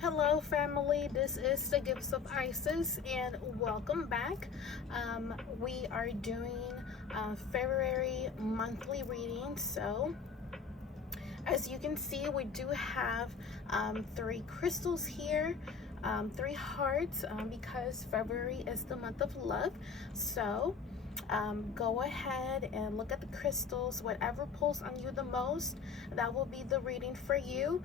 Hello family, this is the Gifts of Isis and welcome back. We are doing February monthly reading. So as you can see, we do have 3 crystals here, 3 hearts, because February is the month of love. So go ahead and look at the crystals. Whatever pulls on you the most, that will be the reading for you.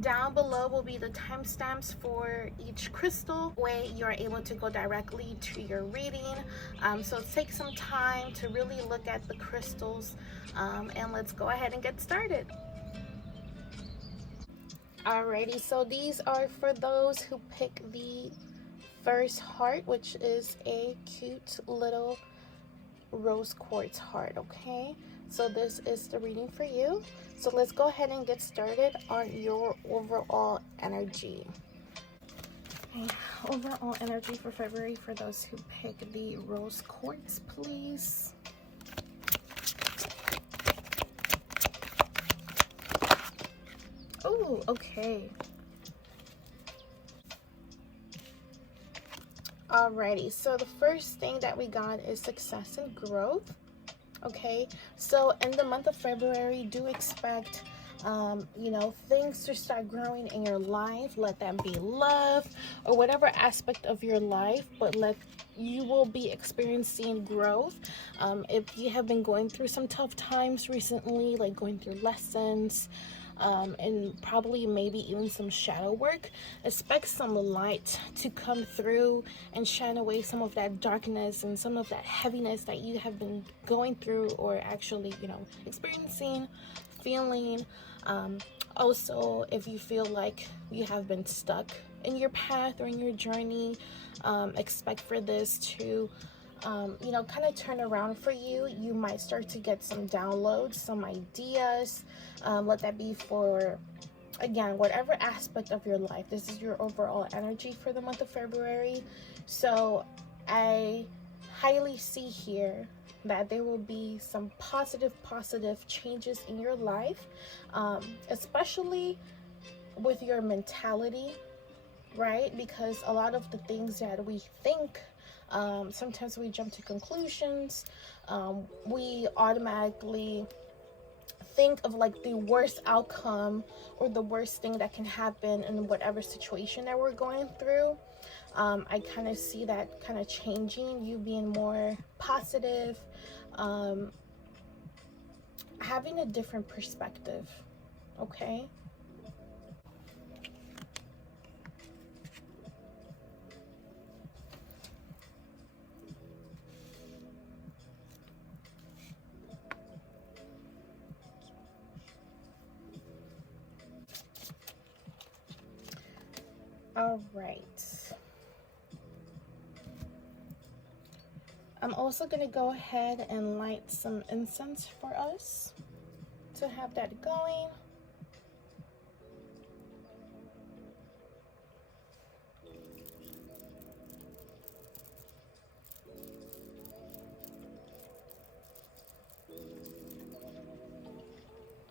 Down below will be the timestamps for each crystal, where you're able to go directly to your reading. So take some time to really look at the crystals, and let's go ahead and get started. Alrighty, so these are for those who pick the first heart, which is a cute little rose quartz heart. Okay, so this is the reading for you. So let's go ahead and get started on your overall energy. Okay, overall energy for February for those who pick the rose quartz, please. Oh, okay. Alrighty, so the first thing that we got is success and growth. Okay, so in the month of February, do expect things to start growing in your life. Let that be love or whatever aspect of your life, but you will be experiencing growth. If you have been going through some tough times recently, like going through lessons, and probably maybe even some shadow work, expect some light to come through and shine away some of that darkness and some of that heaviness that you have been going through, or actually experiencing, feeling. Also, if you feel like you have been stuck in your path or in your journey, expect for this to kind of turn around for you. You might start to get some downloads, some ideas. Let that be for, again, whatever aspect of your life. This is your overall energy for the month of February. So I highly see here that there will be some positive changes in your life, especially with your mentality, right? Because a lot of the things that we think, sometimes we jump to conclusions. We automatically think of like the worst outcome or the worst thing that can happen in whatever situation that we're going through. I kind of see that kind of changing, you being more positive, having a different perspective. Okay. All right. I'm also going to go ahead and light some incense for us to have that going.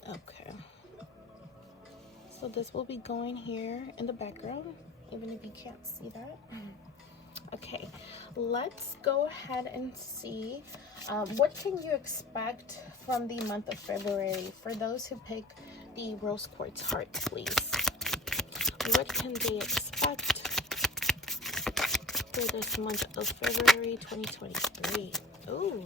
Okay. So this will be going here in the background, even if you can't see that. Okay, let's go ahead and see what can you expect from the month of February for those who pick the rose quartz heart, please. What can they expect for this month of February 2023? Ooh.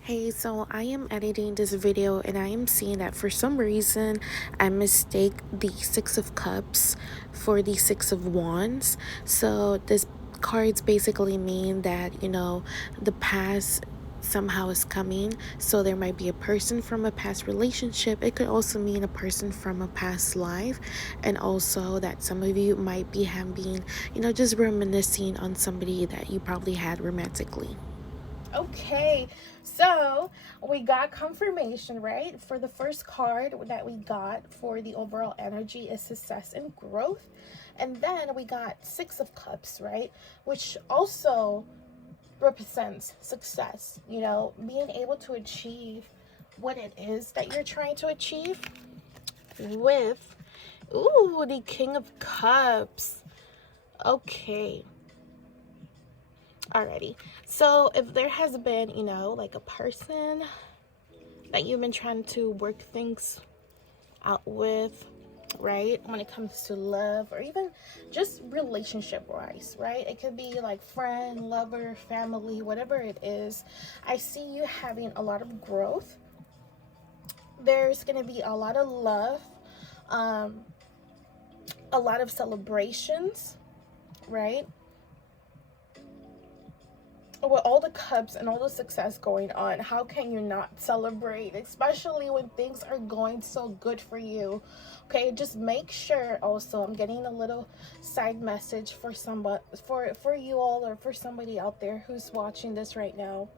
Hey, so I am editing this video and I am seeing that for some reason I mistake the 6 of Cups for the 6 of Wands. So this cards basically mean that the past somehow is coming. So there might be a person from a past relationship. It could also mean a person from a past life, and also that some of you might be having just reminiscing on somebody that you probably had romantically. Okay, so we got confirmation, right? For the first card that we got for the overall energy is success and growth. And then we got 6 of Cups, right? Which also represents success, being able to achieve what it is that you're trying to achieve with, ooh, the King of Cups. Okay. Alrighty. So if there has been, you know, like a person that you've been trying to work things out with, right, when it comes to love, or even just relationship wise, right, it could be like friend, lover, family, whatever it is, I see you having a lot of growth. There's going to be a lot of love, a lot of celebrations, right? With all the cups and all the success going on, how can you not celebrate, especially when things are going so good for you? Okay, just make sure. Also, I'm getting a little side message for somebody, for you all, or for somebody out there who's watching this right now.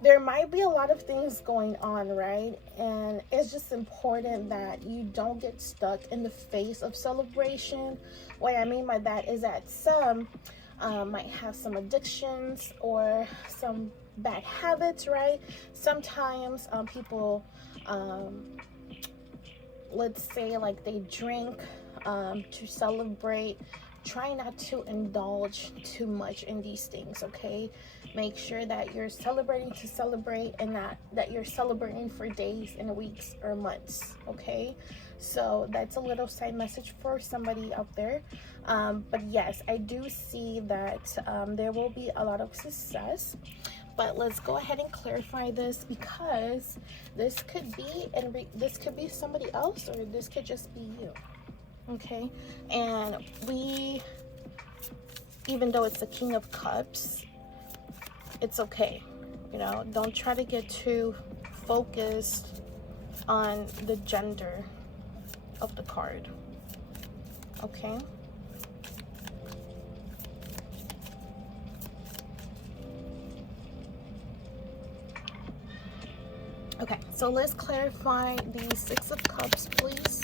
There might be a lot of things going on, right? And it's just important that you don't get stuck in the face of celebration. What I mean by that is that some might have some addictions or some bad habits, right? Sometimes people, let's say like they drink to celebrate. Try not to indulge too much in these things, okay? Make sure that you're celebrating to celebrate, and not that you're celebrating for days and weeks or months, okay? So that's a little side message for somebody out there. But yes, I do see that there will be a lot of success. But let's go ahead and clarify this, because this could be, and this could be somebody else, or this could just be you. Okay, and even though it's the King of Cups, it's okay, you know, don't try to get too focused on the gender of the card, okay? Okay, so let's clarify the Six of Cups, please.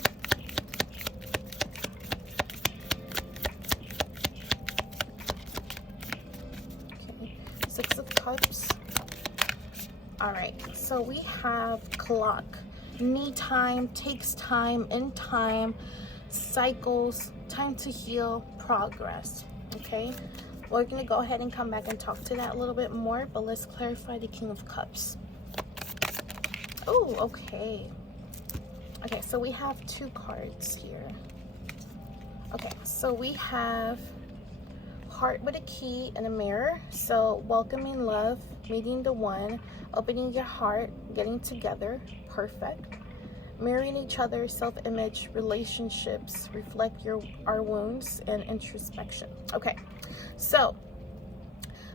Six of Cups. All right, so we have clock, me time, takes time, in time, cycles, time to heal, progress. Okay, we're gonna go ahead and come back and talk to that a little bit more, but let's clarify the King of Cups. Oh, okay. Okay, so we have two cards here. Okay, so we have heart with a key and a mirror. So welcoming love, meeting the one, opening your heart, getting together, perfect. Mirroring each other, self-image, relationships, reflect our wounds, and introspection. Okay, so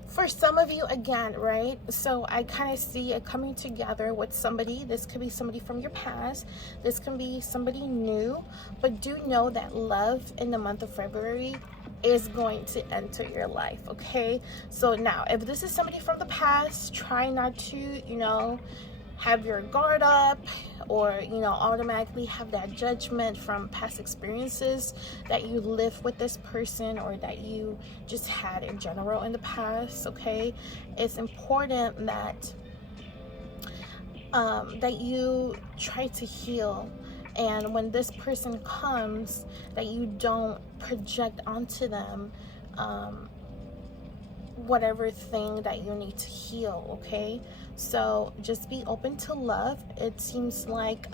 for some of you, again, right, so I kind of see it coming together with somebody. This could be somebody from your past, this can be somebody new, but do know that love in the month of February is going to enter your life, okay? So now, if this is somebody from the past, try not to, you know, have your guard up, or, you know, automatically have that judgment from past experiences that you live with this person, or that you just had in general in the past, okay? It's important that that you try to heal, and when this person comes, that you don't project onto them whatever thing that you need to heal, okay? So just be open to love. It seems like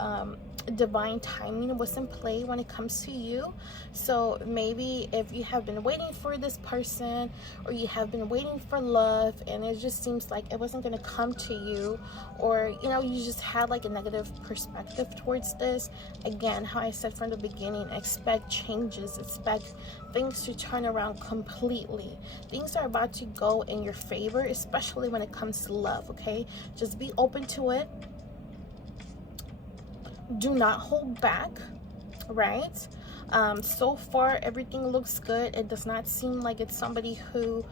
divine timing was in play when it comes to you. So maybe if you have been waiting for this person, or you have been waiting for love, and it just seems like it wasn't going to come to you, or, you know, you just had like a negative perspective towards this, again, how I said from the beginning, expect changes, expect things to turn around completely. Things are about to go in your favor, especially when it comes to love, okay? Just be open to it. Do not hold back, right? So far everything looks good. It does not seem like it's somebody who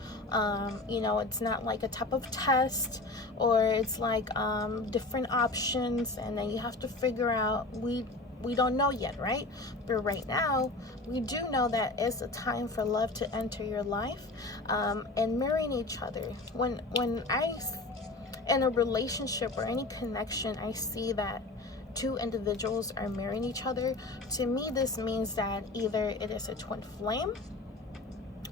you know, it's not like a type of test, or it's like different options, and then you have to figure out, we don't know yet, right? But right now we do know that it's a time for love to enter your life, and marrying each other. When I in a relationship or any connection, I see that two individuals are marrying each other. To me, this means that either it is a twin flame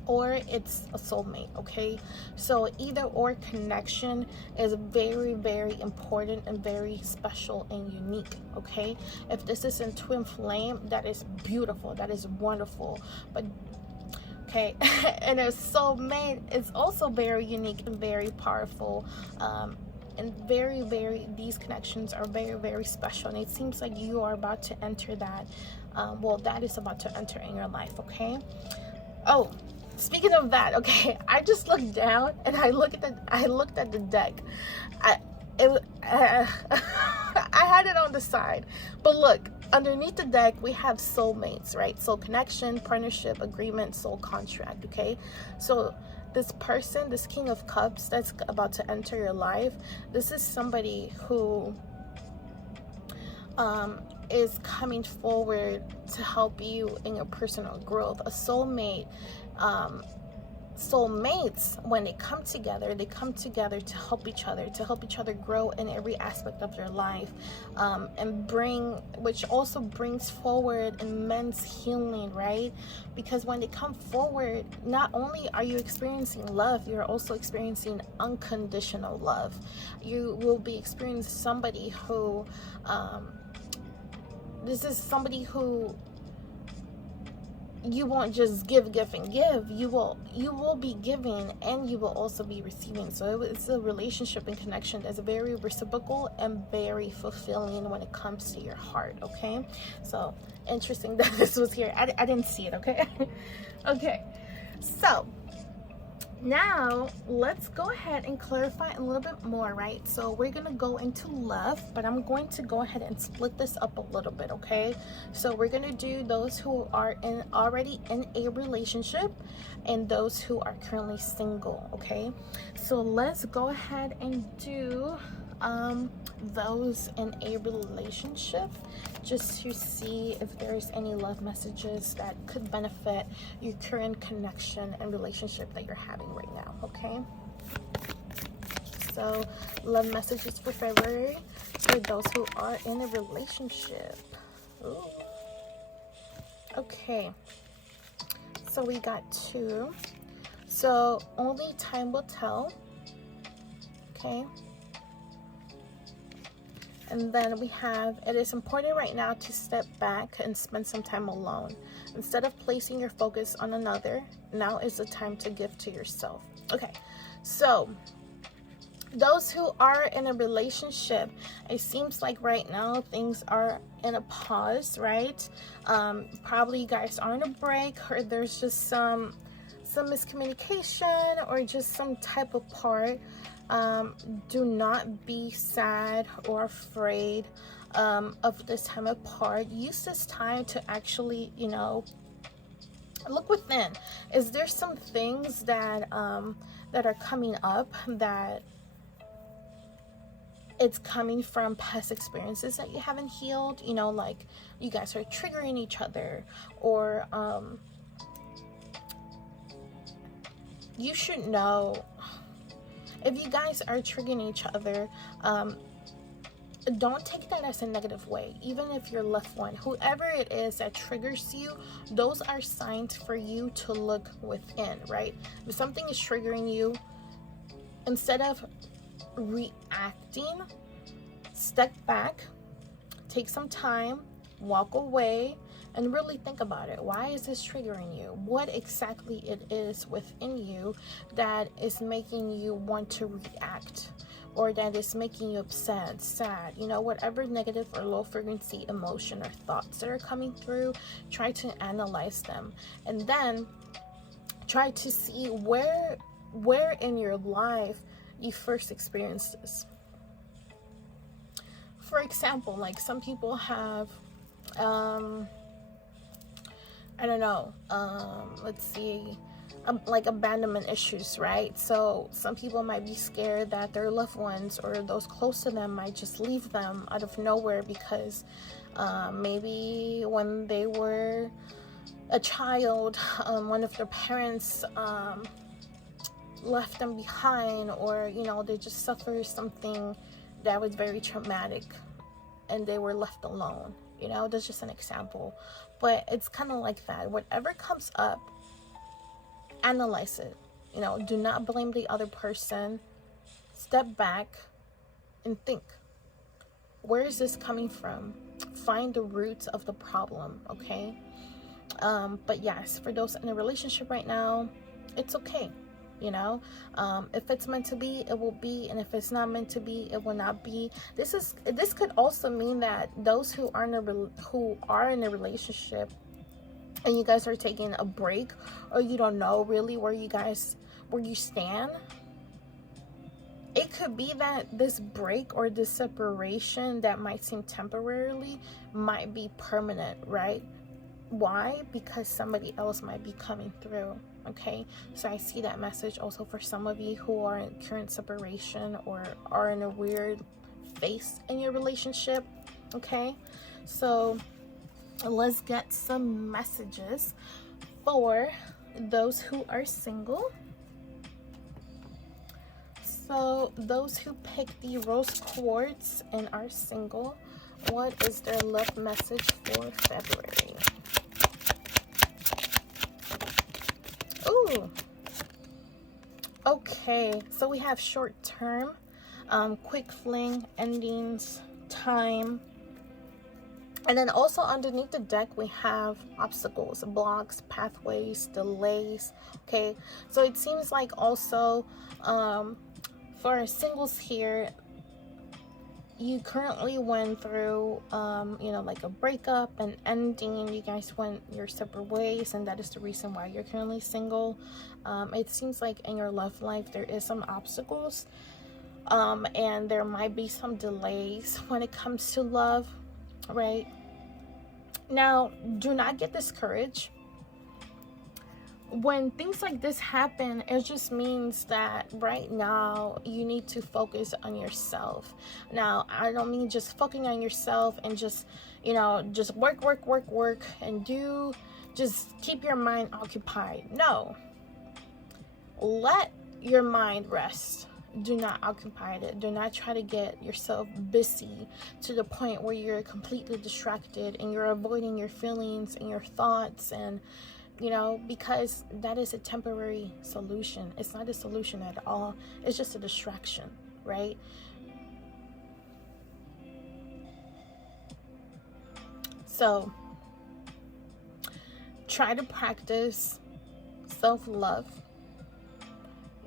or it's a soulmate. Okay, so either or connection is very, very important and very special and unique. Okay, if this is a twin flame, that is beautiful, that is wonderful. But okay, and a soulmate is also very unique and very powerful, and very, very, these connections are very, very special, and it seems like you are about to enter that. Well, that is about to enter in your life. Okay, oh, speaking of that, okay, I just looked down and I looked at the deck. I had it on the side, but look, underneath the deck we have soulmates, right? Soul connection, partnership, agreement, soul contract. Okay, so this person, this King of Cups that's about to enter your life, this is somebody who is coming forward to help you in your personal growth. A soulmate, soulmates, when they come together to help each other grow in every aspect of their life, and which also brings forward immense healing, right? Because when they come forward, not only are you experiencing love, you're also experiencing unconditional love. You will be experiencing somebody who, this is somebody who you won't just give and give. You will be giving, and you will also be receiving. So it's a relationship and connection that's very reciprocal and very fulfilling when it comes to your heart. Okay, so interesting that this was here. I didn't see it. Okay. Okay, so now let's go ahead and clarify a little bit more, right? So we're gonna go into love, but I'm going to go ahead and split this up a little bit. Okay, so we're gonna do those who are already in a relationship and those who are currently single. Okay, so let's go ahead and do those in a relationship, just to see if there's any love messages that could benefit your current connection and relationship that you're having right now. Okay, so love messages for February for those who are in a relationship. Ooh. Okay, so we got 2, so only time will tell. Okay, and then we have, it is important right now to step back and spend some time alone. Instead of placing your focus on another, now is the time to give to yourself. Okay, so those who are in a relationship, it seems like right now things are in a pause, right? Probably you guys are on a break, or there's just some miscommunication or just some type of part. Do not be sad or afraid of this time apart. Use this time to actually, look within. Is there some things that that are coming up that it's coming from past experiences that you haven't healed? Like you guys are triggering each other, or you should know. If you guys are triggering each other, don't take that as a negative way. Even if your loved one, whoever it is that triggers you, those are signs for you to look within, right? If something is triggering you, instead of reacting, step back, take some time, walk away, and really think about it. Why is this triggering you? What exactly it is within you that is making you want to react, or that is making you upset, sad, whatever negative or low frequency emotion or thoughts that are coming through, try to analyze them, and then try to see where in your life you first experienced this. For example, like some people have I don't know, let's see, like abandonment issues, right? So some people might be scared that their loved ones or those close to them might just leave them out of nowhere because maybe when they were a child, one of their parents left them behind, or you know, they just suffered something that was very traumatic and they were left alone. You know, that's just an example, but it's kind of like that. Whatever comes up, analyze it. You know, do not blame the other person. Step back and think, where is this coming from? Find the roots of the problem. Okay. But yes, for those in a relationship right now, it's okay. You know, if it's meant to be, it will be, and if it's not meant to be, it will not be. This could also mean that those who are in a relationship and you guys are taking a break, or you don't know really where you stand, it could be that this break or this separation that might seem temporarily might be permanent, right? Why? Because somebody else might be coming through. Okay, so I see that message also for some of you who are in current separation or are in a weird phase in your relationship. Okay, so let's get some messages for those who are single. So those who pick the rose quartz and are single, what is their love message for February? Ooh. Okay, so we have short term, quick fling, endings, time. And then also underneath the deck, we have obstacles, blocks, pathways, delays. Okay, so it seems like also for our singles here, you currently went through you know, like a breakup, an ending. You guys went your separate ways, and that is the reason why you're currently single. It seems like in your love life there is some obstacles, and there might be some delays when it comes to love, right? Now, do not get discouraged. When things like this happen, it just means that right now you need to focus on yourself. Now, I don't mean just focusing on yourself and just, you know, just work and just keep your mind occupied. No, let your mind rest. Do not occupy it. Do not try to get yourself busy to the point where you're completely distracted and you're avoiding your feelings and your thoughts, and you know, because that is a temporary solution. It's not a solution at all. It's just a distraction, right? So try to practice self-love.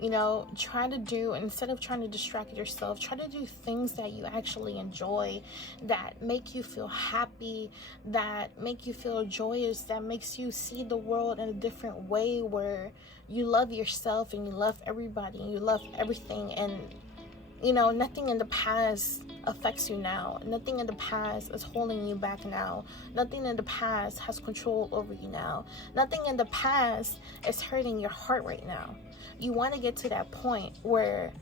You know, try to do, instead of trying to distract yourself, try to do things that you actually enjoy, that make you feel happy, that make you feel joyous, that makes you see the world in a different way, where you love yourself and you love everybody and you love everything. And you know, nothing in the past affects you now. Nothing in the past is holding you back now. Nothing in the past has control over you now. Nothing in the past is hurting your heart right now. You want to get to that point where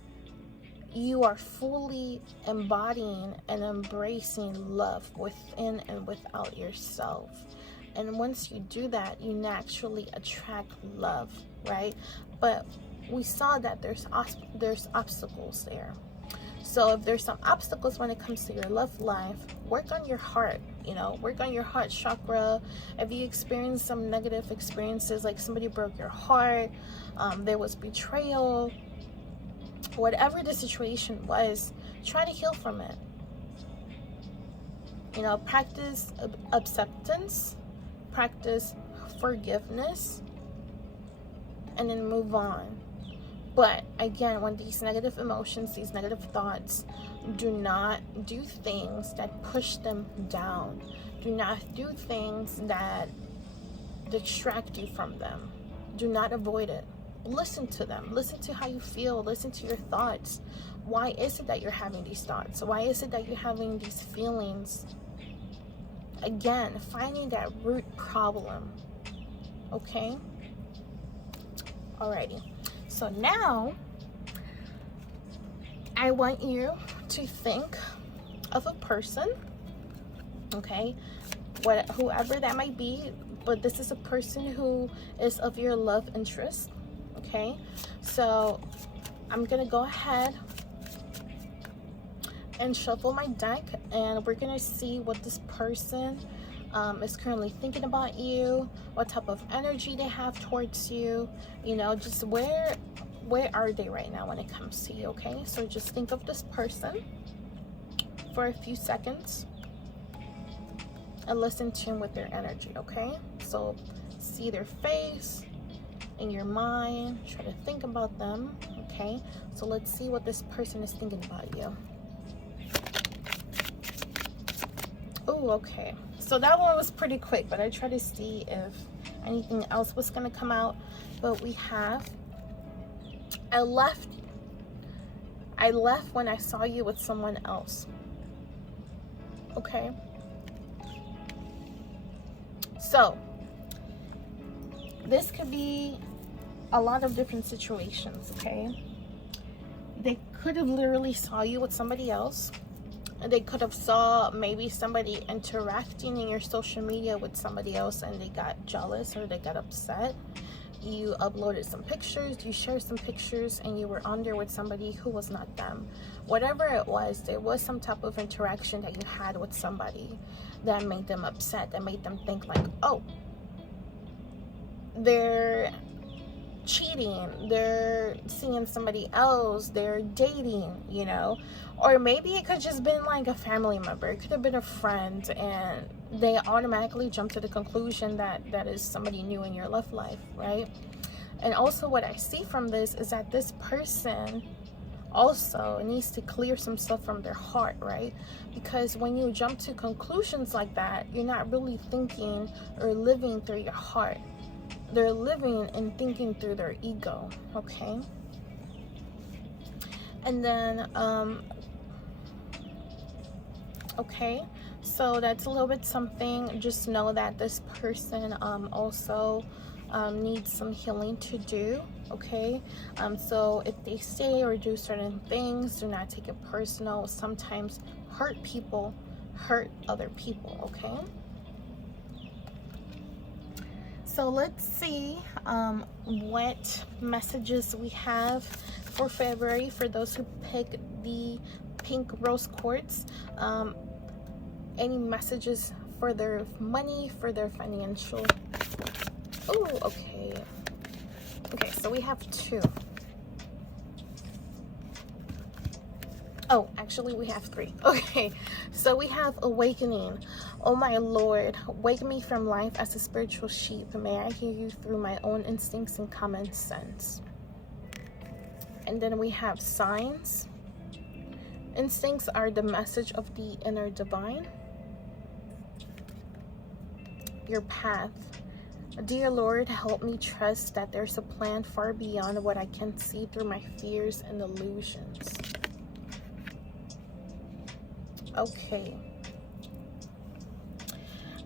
you are fully embodying and embracing love within and without yourself. And once you do that, you naturally attract love, right? But we saw that there's obstacles there. So if there's some obstacles when it comes to your love life, work on your heart, you know, work on your heart chakra. If you experience some negative experiences, like somebody broke your heart, there was betrayal, whatever the situation was, try to heal from it. You know, practice acceptance, practice forgiveness, and then move on. But again, when these negative emotions, these negative thoughts, do not do things that push them down. Do not do things that distract you from them. Do not avoid it. Listen to them. Listen to how you feel. Listen to your thoughts. Why is it that you're having these thoughts? Why is it that you're having these feelings? Again, finding that root problem. Okay? Alrighty. So now, I want you to think of a person, okay, whoever that might be, but this is a person who is of your love interest, Okay, so I'm gonna go ahead and shuffle my deck, and we're gonna see what this person is currently thinking about you, what type of energy they have towards you, you know, just where are they right now when it comes to you. Okay, so just think of this person for a few seconds and listen to them with their energy. Okay, so see their face in your mind, try to think about them. Okay, so let's see what this person is thinking about you. Oh, okay, so that one was pretty quick, but I tried to see if anything else was going to come out. But we have, I left when I saw you with someone else. Okay, so this could be a lot of different situations. Okay, they could have literally saw you with somebody else. They could have saw maybe somebody interacting in your social media with somebody else, and they got jealous or they got upset. You uploaded some pictures, you shared some pictures, and you were on there with somebody who was not them. Whatever it was, there was some type of interaction that you had with somebody that made them upset, that made them think like, oh, they're cheating, they're seeing somebody else, they're dating, you know. Or maybe it could just been like a family member, it could have been a friend, and they automatically jump to the conclusion that that is somebody new in your love life, right? And also what I see from this is that this person also needs to clear some stuff from their heart, right? Because when you jump to conclusions like that, you're not really thinking or living through your heart. They're living and thinking through their ego. Okay, and then okay, so that's a little bit something. Just know that this person also needs some healing to do. Okay, so if they say or do certain things, do not take it personal. Sometimes hurt people hurt other people. Okay, so let's see what messages we have for February for those who pick the pink rose quartz. Any messages for their money, for their financial. Oh, okay. Okay, so we have two. Oh, actually we have three. Okay, so we have awakening. Oh my Lord, wake me from life as a spiritual sheep. May I hear you through my own instincts and common sense. And then we have signs. Instincts are the message of the inner divine. Your path. Dear Lord, help me trust that there's a plan far beyond what I can see through my fears and illusions. Okay.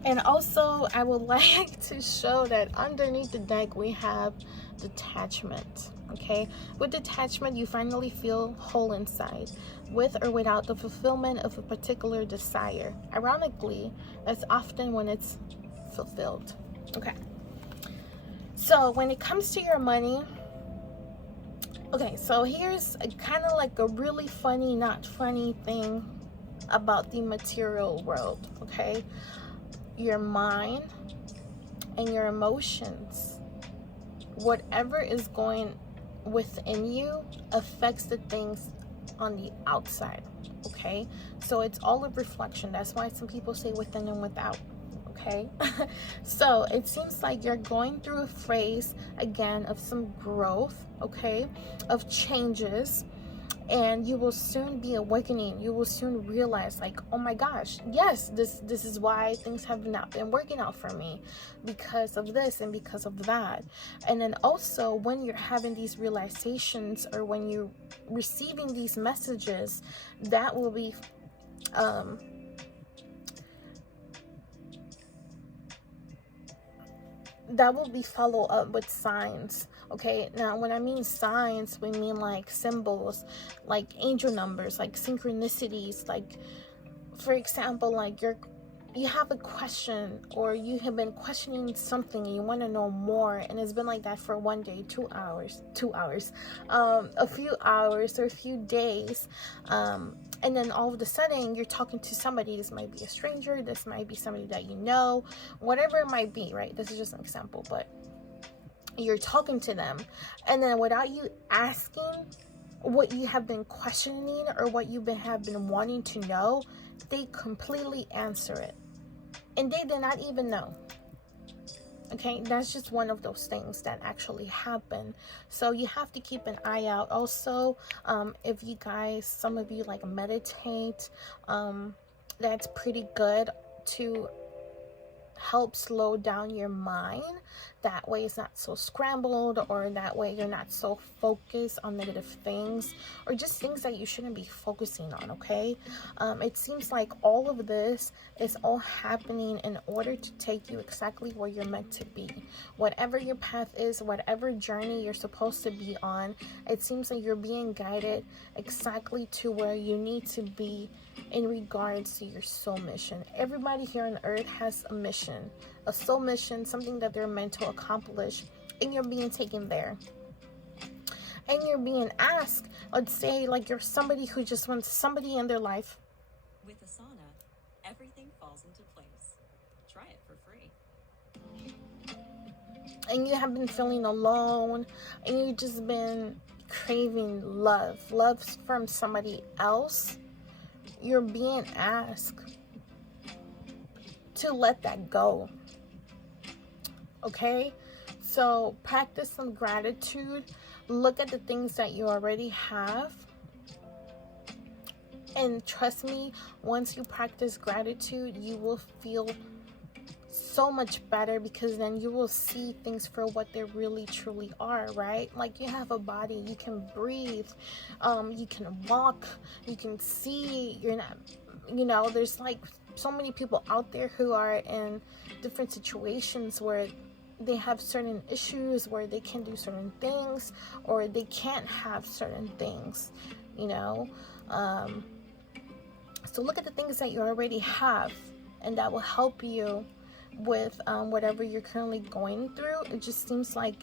And also, I would like to show that underneath the deck, we have detachment. Okay, with detachment, you finally feel whole inside, with or without the fulfillment of a particular desire. Ironically, that's often when it's fulfilled. Okay, so when it comes to your money, okay, so here's kind of like a really funny, not funny thing about the material world. Okay, your mind and your emotions, whatever is going within you affects the things on the outside. Okay, so it's all a reflection. That's why some people say within and without. Okay, so it seems like you're going through a phase again of some growth, okay, of changes, and you will soon be awakening. You will soon realize, like, oh my gosh, yes, this is why things have not been working out for me, because of this and because of that. And then also, when you're having these realizations, or when you're receiving these messages, that will be followed up with signs. Okay, now when I mean signs, we mean like symbols, like angel numbers, like synchronicities, like, for example, like you have a question, or you have been questioning something and you want to know more, and it's been like that for one day, 2 hours, a few hours or a few days, and then all of a sudden you're talking to somebody. This might be a stranger, this might be somebody that you know, whatever it might be, right? This is just an example, but you're talking to them, and then without you asking what you have been questioning or what you have been wanting to know, they completely answer it, and they did not even know. Okay, that's just one of those things that actually happen. So you have to keep an eye out. Also, if you guys, some of you like meditate, that's pretty good to help slow down your mind. That way it's not so scrambled, or that way you're not so focused on negative things or just things that you shouldn't be focusing on. Okay, it seems like all of this is all happening in order to take you exactly where you're meant to be. Whatever your path is, whatever journey you're supposed to be on, it seems like you're being guided exactly to where you need to be in regards to your soul mission. Everybody here on earth has a mission, a soul mission, something that they're meant to accomplish, and you're being taken there. And you're being asked, let's say like you're somebody who just wants somebody in their life. With Asana, everything falls into place. Try it for free. And you have been feeling alone, and you've just been craving love from somebody else. You're being asked to let that go. Okay? So practice some gratitude. Look at the things that you already have. And trust me, once you practice gratitude, you will feel so much better, because then you will see things for what they really truly are, right? Like, you have a body, you can breathe, you can walk, you can see. You're not, there's like so many people out there who are in different situations where they have certain issues, where they can do certain things or they can't have certain things, so look at the things that you already have, and that will help you with whatever you're currently going through. It just seems like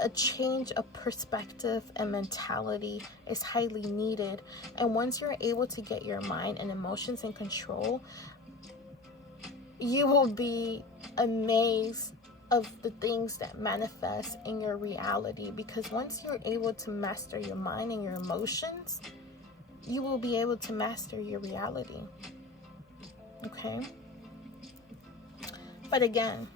a change of perspective and mentality is highly needed. And once you're able to get your mind and emotions in control, you will be amazed of the things that manifest in your reality. Because once you're able to master your mind and your emotions, you will be able to master your reality. Okay? But again,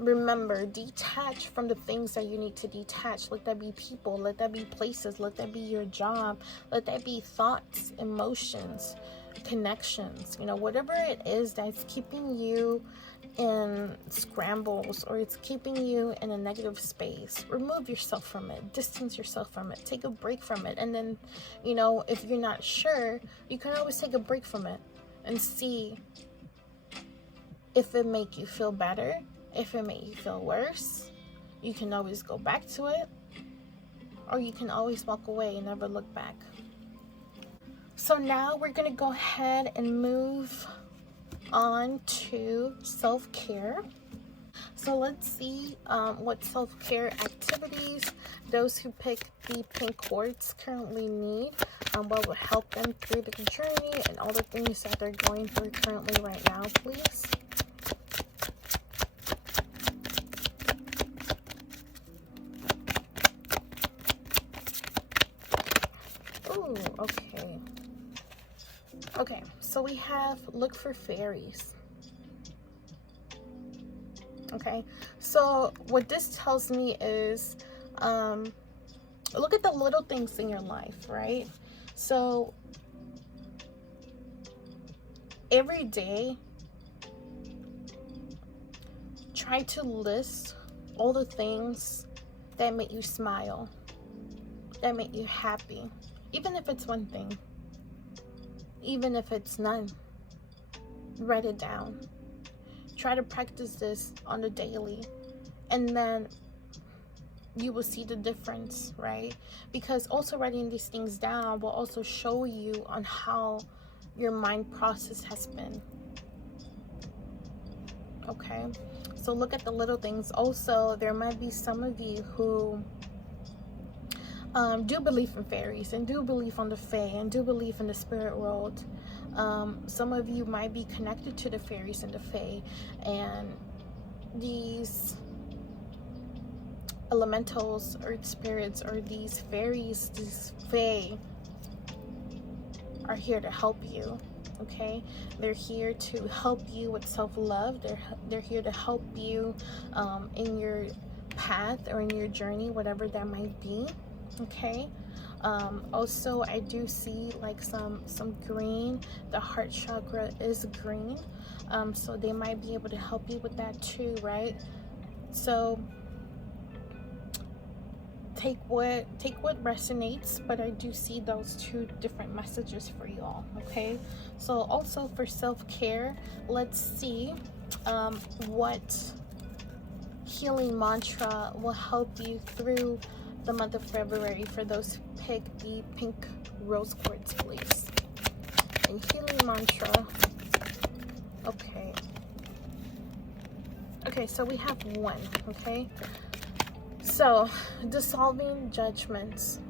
remember, detach from the things that you need to detach. Let that be people, let that be places, let that be your job, let that be thoughts, emotions, connections, whatever it is that's keeping you in scrambles, or it's keeping you in a negative space. Remove yourself from it, distance yourself from it, take a break from it. And then, if you're not sure, you can always take a break from it and see if it make you feel better. If it made you feel worse, you can always go back to it, or you can always walk away and never look back. So now we're going to go ahead and move on to self-care. So let's see what self-care activities those who pick the pink quartz currently need, what would help them through the journey and all the things that they're going through currently right now, please. Okay, so we have look for fairies. Okay, so what this tells me is look at the little things in your life, right? So every day, try to list all the things that make you smile, that make you happy, even if it's one thing. Even if it's none, write it down. Try to practice this on the daily, and then you will see the difference, right? Because also writing these things down will also show you on how your mind process has been. Okay, so look at the little things. Also, there might be some of you who do believe in fairies and do believe on the fae and do believe in the spirit world. Some of you might be connected to the fairies and the fae, and these elementals, earth spirits, or these fairies, these fae are here to help you. Okay, they're here to help you with self-love. They're here to help you in your path or in your journey, whatever that might be. Okay, also I do see like some green. The heart chakra is green, so they might be able to help you with that too, right? So take what resonates, but I do see those two different messages for you all. Okay, so also for self-care, let's see what healing mantra will help you through the month of February. For those who pick the pink rose quartz, please. And healing mantra. Okay, so we have one. Okay, so dissolving judgments.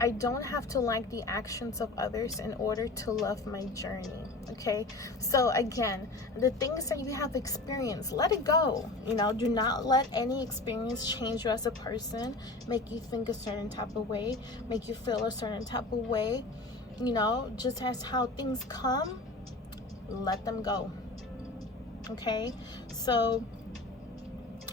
I don't have to like the actions of others in order to love my journey. Okay, so again, the things that you have experienced, let it go. You know, do not let any experience change you as a person, make you think a certain type of way, make you feel a certain type of way. You know, just as how things come, let them go. Okay, so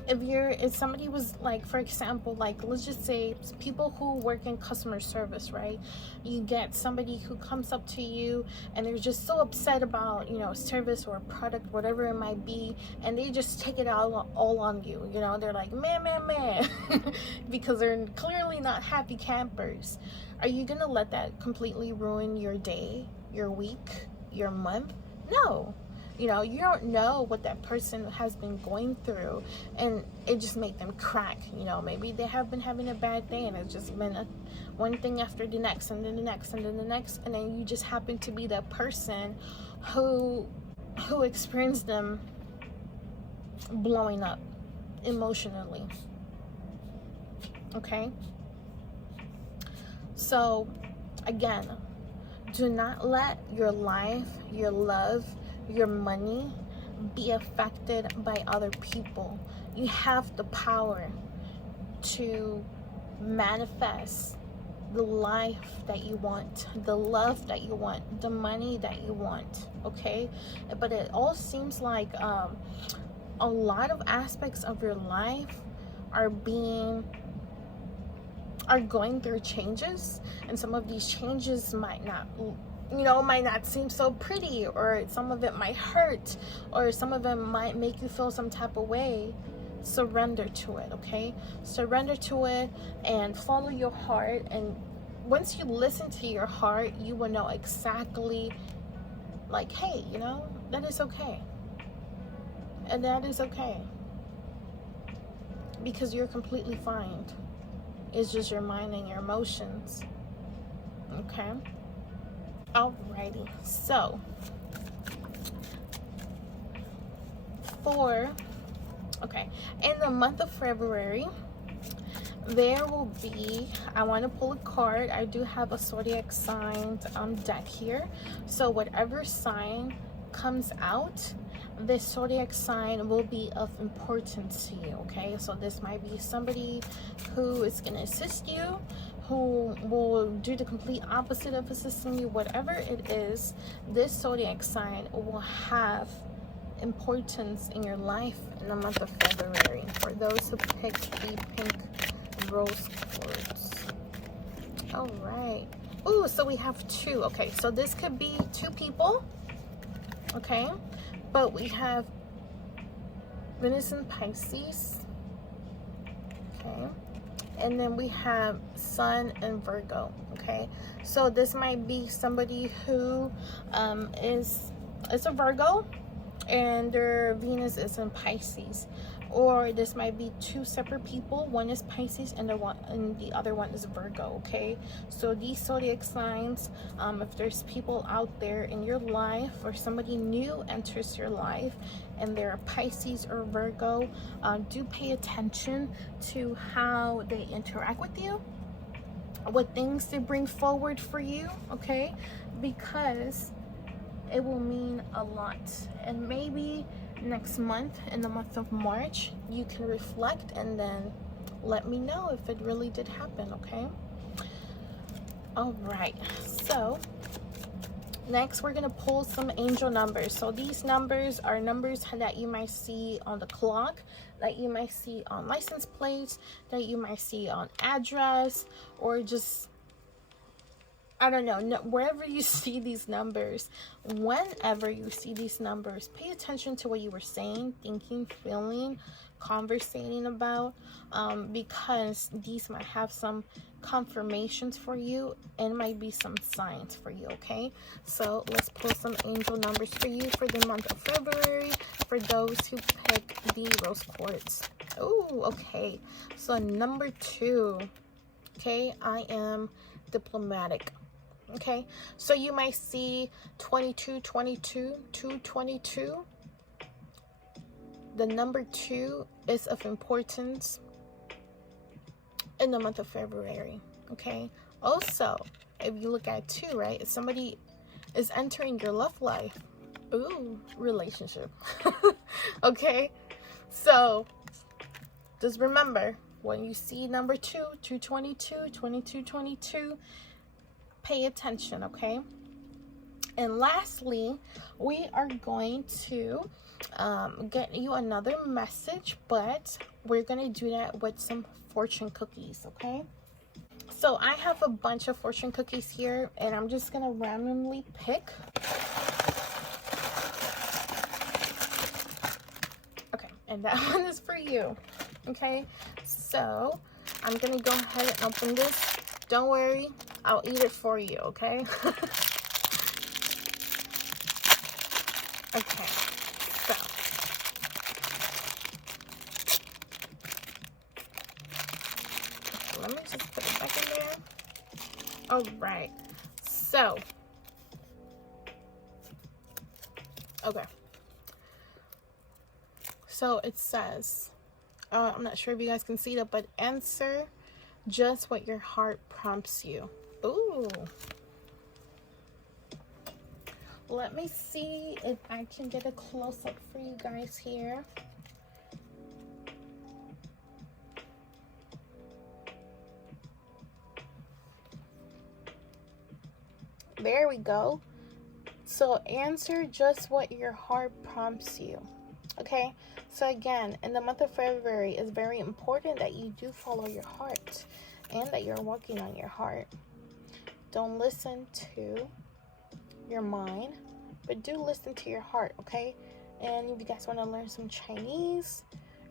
if somebody was like, for example, like let's just say people who work in customer service, right? You get somebody who comes up to you and they're just so upset about, you know, service or product, whatever it might be, and they just take it all on you. You know, they're like man because they're clearly not happy campers. Are you gonna let that completely ruin your day, your week, your month? No. You know, you don't know what that person has been going through, and it just made them crack. You know, maybe they have been having a bad day and it's just been one thing after the next, and then the next, and then the next, and then you just happen to be that person who experienced them blowing up emotionally. Okay, so again, do not let your life, your love, your money be affected by other people. You have the power to manifest the life that you want, the love that you want, the money that you want. Okay, but it all seems like a lot of aspects of your life are going through changes, and some of these changes might not seem so pretty, or some of it might hurt, or some of it might make you feel some type of way. Surrender to it. Okay, surrender to it and follow your heart, and once you listen to your heart, you will know exactly, like, hey, you know, that is okay, and that is okay, because you're completely fine. It's just your mind and your emotions. Okay, alrighty, so in the month of February, there will be, I want to pull a card. I do have a zodiac sign deck here, so whatever sign comes out, this zodiac sign will be of importance to you. Okay, so this might be somebody who is going to assist you, who will do the complete opposite of assisting you. Whatever it is, this zodiac sign will have importance in your life in the month of February. For those who picked the pink rose quartz. All right. Ooh, so we have two. Okay, so this could be two people. Okay, but we have Venus and Pisces. Okay, and then we have Sun and Virgo. Okay, so this might be somebody who is a Virgo, and their Venus is in Pisces. or this might be two separate people. One is Pisces and the other one is Virgo. Okay, so these zodiac signs, if there's people out there in your life or somebody new enters your life and they're a Pisces or Virgo, do pay attention to how they interact with you, what things they bring forward for you, okay? Because it will mean a lot. And maybe next month, in the month of March, you can reflect and then let me know if it really did happen, okay? All right, so next we're gonna pull some angel numbers. So these numbers are numbers that you might see on the clock, that you might see on license plates, that you might see on address, or just, I don't know, wherever you see these numbers. Whenever you see these numbers, pay attention to what you were saying, thinking, feeling, conversating about, because these might have some confirmations for you and might be some signs for you, okay? So let's pull some angel numbers for you for the month of February for those who pick the rose quartz. Oh, okay. So number 2, okay, I am diplomatic. Okay, so you might see 2222, 222. The number 2 is of importance in the month of February. Okay, also, if you look at 2, right, if somebody is entering your love life, ooh, relationship. Okay, so just remember, when you see number 2, 222, 2222, pay attention, okay? And lastly, we are going to get you another message, but we're gonna do that with some fortune cookies, okay? So I have a bunch of fortune cookies here, and I'm just gonna randomly pick. Okay, and that one is for you, okay? So I'm gonna go ahead and open this. Don't worry, I'll eat it for you, okay? Okay, so let me just put it back in there. All right, so okay, so it says, I'm not sure if you guys can see that, but answer just what your heart prompts you. Ooh. Let me see if I can get a close-up for you guys here. There we go. So answer just what your heart prompts you. Okay, so again, in the month of February, it's very important that you do follow your heart and that you're working on your heart. Don't listen to your mind, but do listen to your heart, okay? And if you guys want to learn some Chinese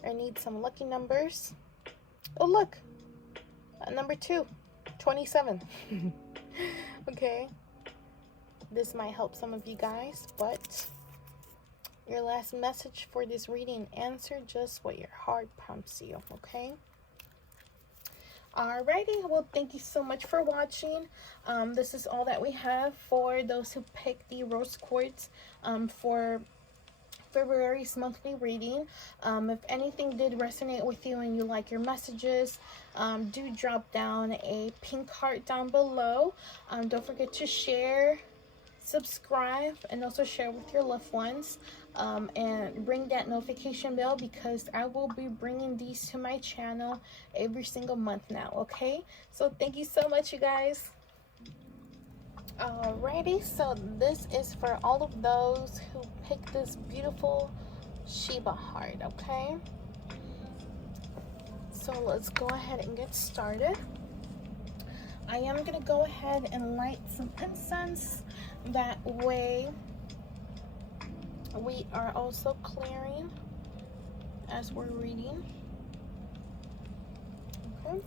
or need some lucky numbers, oh look, number 2, 27. Okay, this might help some of you guys, but your last message for this reading, answer just what your heart prompts you, okay? Alrighty, well, thank you so much for watching. This is all that we have for those who picked the rose quartz for February's monthly reading. If anything did resonate with you and you like your messages, do drop down a pink heart down below. Don't forget to share, subscribe, and also share with your loved ones, and ring that notification bell, because I will be bringing these to my channel every single month now, okay? So thank you so much, you guys. Alrighty, so this is for all of those who picked this beautiful Shiva heart, okay? So let's go ahead and get started. I am gonna go ahead and light some incense. That way we are also clearing as we're reading. Okay.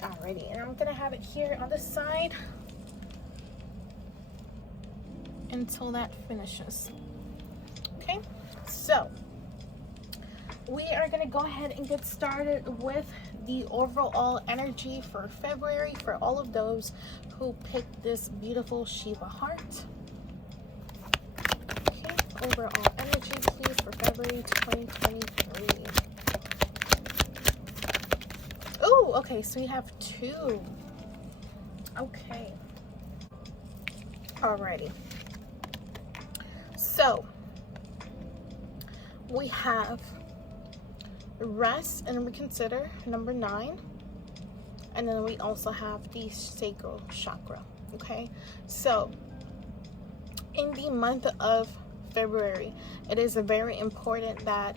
Alrighty, and I'm gonna have it here on the side until that finishes. Okay, so we are going to go ahead and get started with the overall energy for February for all of those who picked this beautiful Shiva heart. Okay, overall energy, please, for February 2023. Oh, okay, so we have 2. Okay. Alrighty. So, we have rest and reconsider, number 9. And then we also have the sacral chakra. Okay, so in the month of February, it is very important that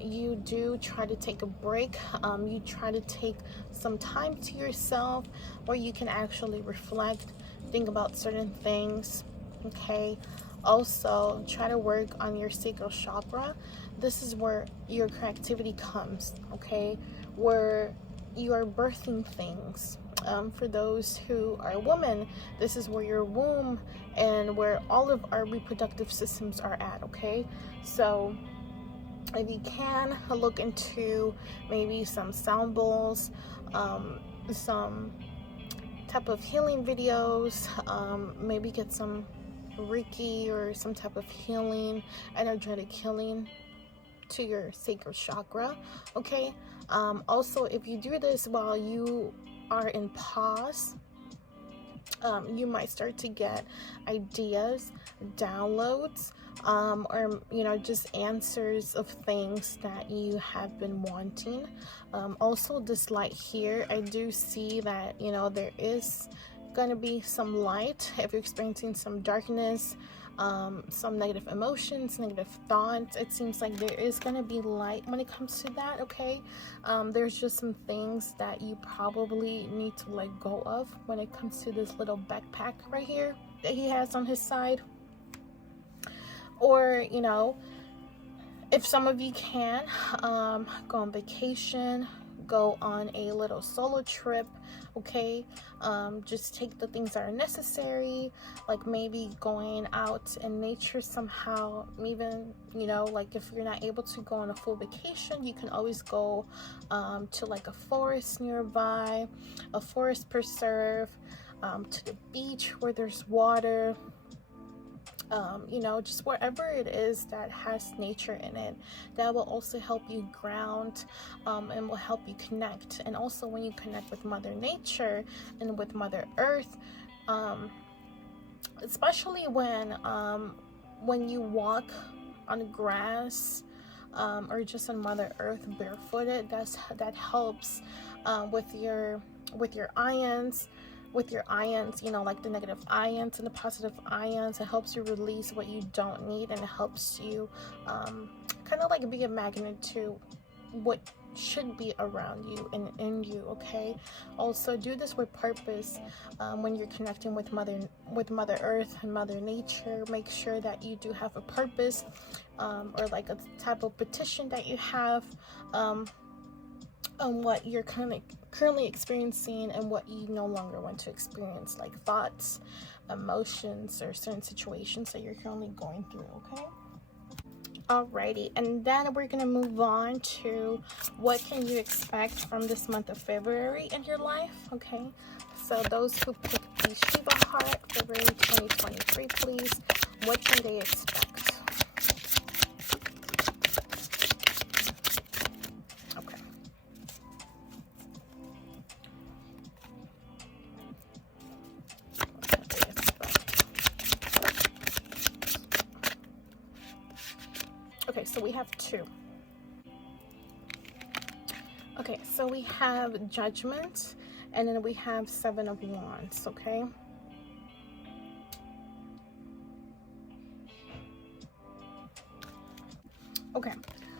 you do try to take a break. You try to take some time to yourself where you can actually reflect, think about certain things. Okay, also try to work on your sacral chakra. This is where your creativity comes, okay, where you are birthing things. For those who are women, this is where your womb and where all of our reproductive systems are at. Okay, so if you can look into maybe some sound bowls, some type of healing videos, maybe get some Reiki or some type of healing, energetic healing to your sacral chakra. Okay, also if you do this while you are in pause, you might start to get ideas, downloads, or just answers of things that you have been wanting. Also this light here, I do see that there is gonna be some light if you're experiencing some darkness, some negative emotions, negative thoughts. It seems like there is gonna be light when it comes to that. Okay, there's just some things that you probably need to let go of when it comes to this little backpack right here that he has on his side. Or if some of you can go on vacation, go on a little solo trip. Okay, just take the things that are necessary, like maybe going out in nature somehow. Even like if you're not able to go on a full vacation, you can always go to like a forest nearby, a forest preserve, to the beach where there's water. Just wherever it is that has nature in it, that will also help you ground, and will help you connect. And also when you connect with Mother Nature and with Mother Earth, especially when you walk on grass, or just on Mother Earth barefooted, that helps with your ions. With your ions, like the negative ions and the positive ions. It helps you release what you don't need, and it helps you kind of like be a magnet to what should be around you and in you. Okay, also do this with purpose. When you're connecting with Mother Earth and Mother Nature, make sure that you do have a purpose, or like a type of petition that you have on what you're currently experiencing and what you no longer want to experience, like thoughts, emotions, or certain situations that you're currently going through. Okay, alrighty, and then we're gonna move on to what can you expect from this month of February in your life. Okay, so those who picked the Shiva heart, February 2023, please, what can they expect? Okay, so we have 2. Okay, so we have Judgment, and then we have 7 of Wands. Okay, okay,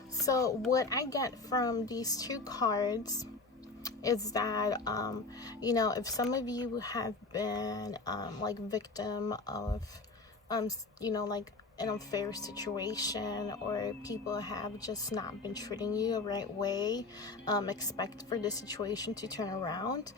so what I get from these 2 cards is that if some of you have been like victim of like an unfair situation, or people have just not been treating you the right way, expect for the situation to turn around.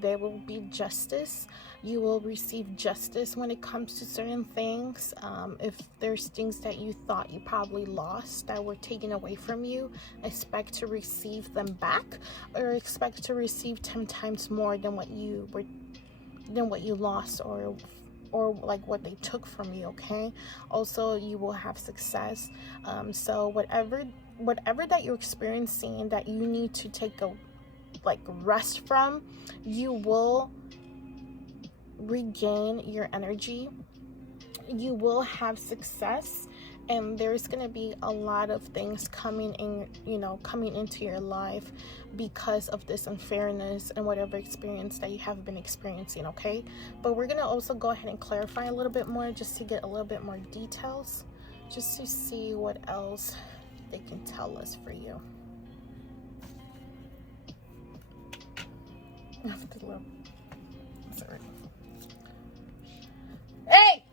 There will be justice. You will receive justice when it comes to certain things. If there's things that you thought you probably lost that were taken away from you, expect to receive them back, or expect to receive 10 times more than what you lost, or like what they took from you. Okay, also you will have success. So whatever that you're experiencing that you need to take a rest from, you will regain your energy. You will have success, and there's going to be a lot of things coming into your life because of this unfairness and whatever experience that you have been experiencing. Okay, but we're going to also go ahead and clarify a little bit more, just to get a little bit more details, just to see what else they can tell us for you. Sorry. Hey!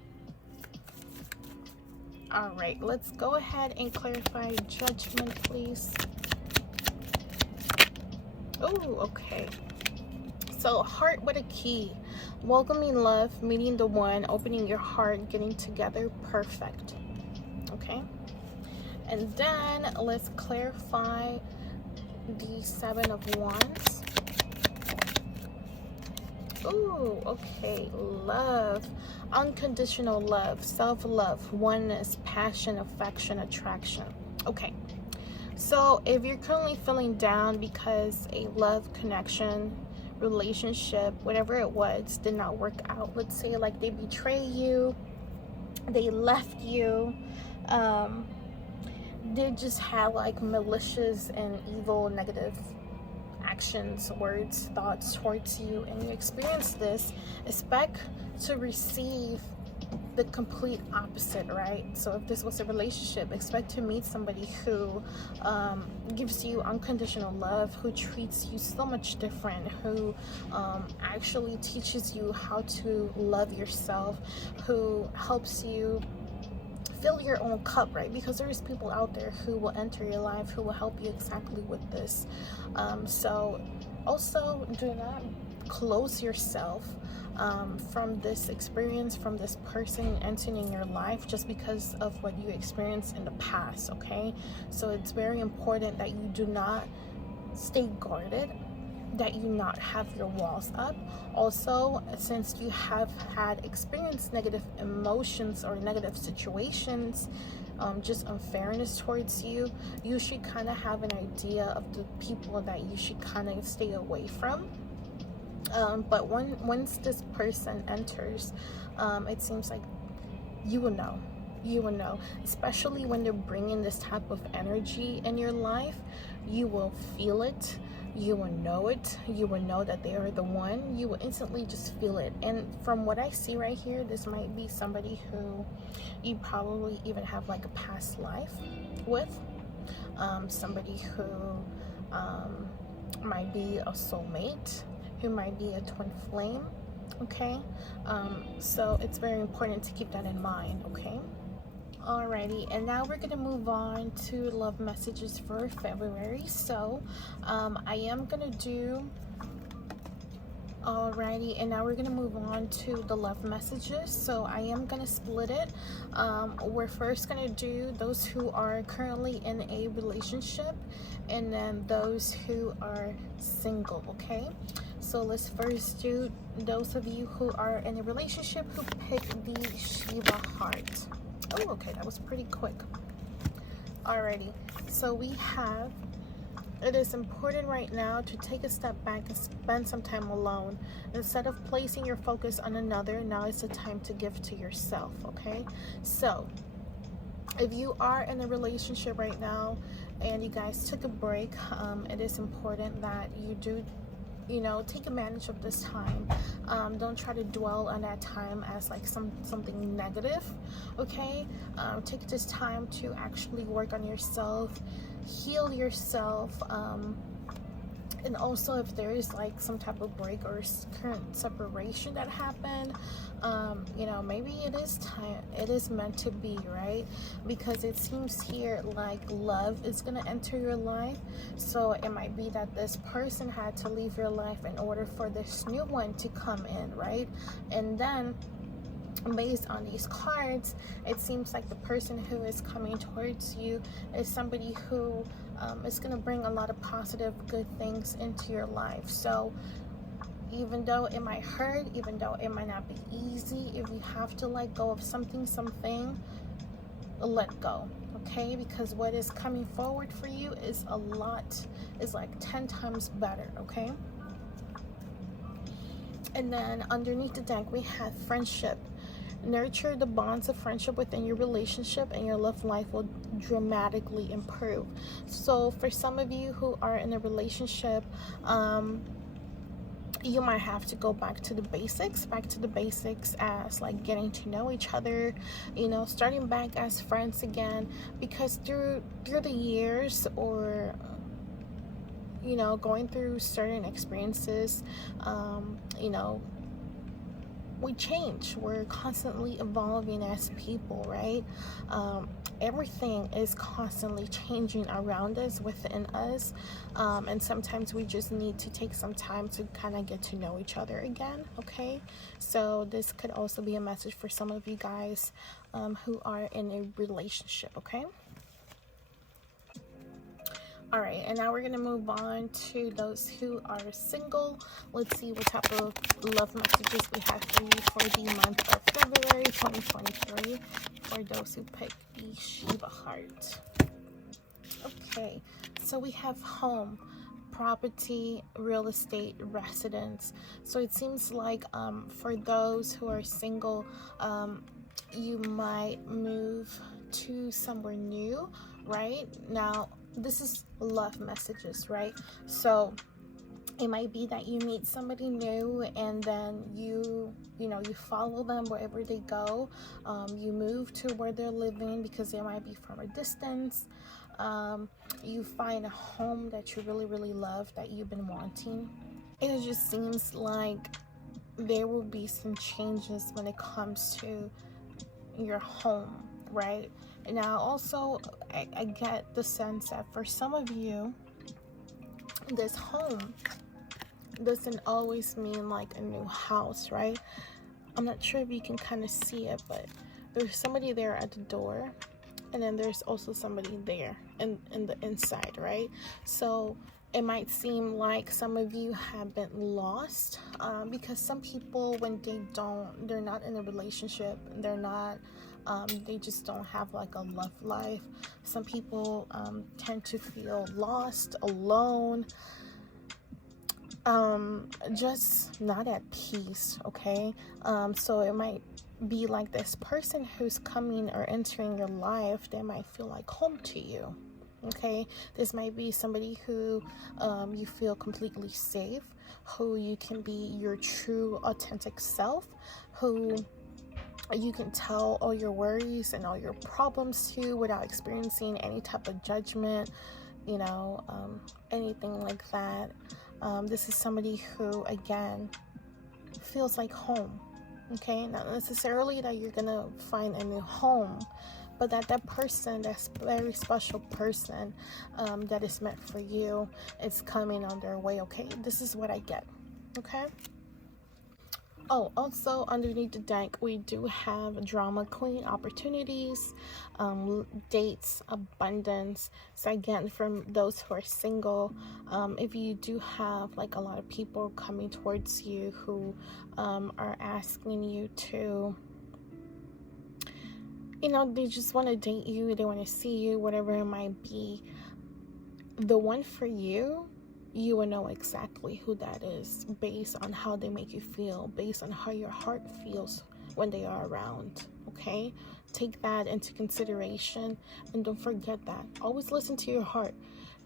All right, let's go ahead and clarify judgment, please. Oh, okay. So, heart with a key. Welcoming love, meeting the one, opening your heart, getting together, perfect. Okay. And then let's clarify the 7 of Wands. Ooh, okay. Love, unconditional love, self-love, oneness, passion, affection, attraction. Okay. So if you're currently feeling down because a love connection, relationship, whatever it was, did not work out, let's say like they betray you, they left you, they just had like malicious and evil, negative actions, words, thoughts towards you, and you experience this, expect to receive the complete opposite, right? So if this was a relationship, expect to meet somebody who gives you unconditional love, who treats you so much different, who actually teaches you how to love yourself, who helps you fill your own cup, right? Because there's people out there who will enter your life, who will help you exactly with this. So also do not close yourself from this experience, from this person entering your life just because of what you experienced in the past. Okay, so it's very important that you do not stay guarded, that you not have your walls up. Also, since you have had experienced negative emotions or negative situations, just unfairness towards you, you should kind of have an idea of the people that you should kind of stay away from. But once this person enters, it seems like you will know, especially when they're bringing this type of energy in your life. You will feel it, you will know it, you will know that they are the one. You will instantly just feel it. And from what I see right here, this might be somebody who you probably even have like a past life with, somebody who might be a soulmate, who might be a twin flame. Okay, so it's very important to keep that in mind. Okay, alrighty, and now we're gonna move on to love messages for February. So I am gonna do alrighty, and now we're gonna move on to the love messages. So I am gonna split it. We're first gonna do those who are currently in a relationship, and then those who are single. Okay, so let's first do those of you who are in a relationship who picked the Shiva heart. Oh, okay, that was pretty quick. Alrighty, so we have, it is important right now to take a step back and spend some time alone. Instead of placing your focus on another, now is the time to give to yourself. Okay, so if you are in a relationship right now and you guys took a break, it is important that you do, take advantage of this time. Don't try to dwell on that time as like something negative. Okay, take this time to actually work on yourself, heal yourself, And also, if there is like some type of break or current separation that happened, you know, maybe it is time, it is meant to be, right? Because it seems here like love is gonna enter your life. So it might be that this person had to leave your life in order for this new one to come in, right? And then based on these cards, it seems like the person who is coming towards you is somebody who is going to bring a lot of positive, good things into your life. So even though it might hurt, even though it might not be easy, if you have to let go of something, let go, okay? Because what is coming forward for you is like 10 times better, okay? And then underneath the deck, we have friendship. Nurture the bonds of friendship within your relationship, and your love life will dramatically improve. So for some of you who are in a relationship, you might have to go back to the basics as like getting to know each other, you know, starting back as friends again, because through the years, or you know, going through certain experiences, you know, we change. We're constantly evolving as people, right? Everything is constantly changing around us, within us, and sometimes we just need to take some time to kind of get to know each other again, okay? So this could also be a message for some of you guys who are in a relationship, okay? All right, and now we're gonna move on to those who are single. Let's see what type of love messages we have for you for the month of February 2023 for those who pick the Shiva heart. Okay, so we have home, property, real estate, residence. So it seems like for those who are single, you might move to somewhere new, right? Now, this is love messages, right? So it might be that you meet somebody new, and then you follow them wherever they go. You move to where they're living because they might be from a distance. You find a home that you really, really love, that you've been wanting. It just seems like there will be some changes when it comes to your home, right? Now also, I get the sense that for some of you, this home doesn't always mean like a new house, right? I'm not sure if you can kind of see it, but there's somebody there at the door, and then there's also somebody there in the inside, right? So it might seem like some of you have been lost, because some people, when they're not in a relationship, they just don't have like a love life. Some people tend to feel lost, alone, just not at peace, okay? So it might be like this person who's coming or entering your life, they might feel like home to you, okay? This might be somebody who you feel completely safe, who you can be your true authentic self, who you can tell all your worries and all your problems to without experiencing any type of judgment, you know, anything like that. This is somebody who, again, feels like home, okay? Not necessarily that you're gonna find a new home, but that person, that very special person that is meant for you, is coming on their way, okay? This is what I get, okay? Oh, also underneath the deck, we do have drama queen, opportunities, dates, abundance. So again, from those who are single, if you do have like a lot of people coming towards you who are asking you to, you know, they just want to date you, they want to see you, whatever it might be, the one for you, you will know exactly who that is based on how they make you feel, based on how your heart feels when they are around, okay? Take that into consideration, and don't forget that. Always listen to your heart.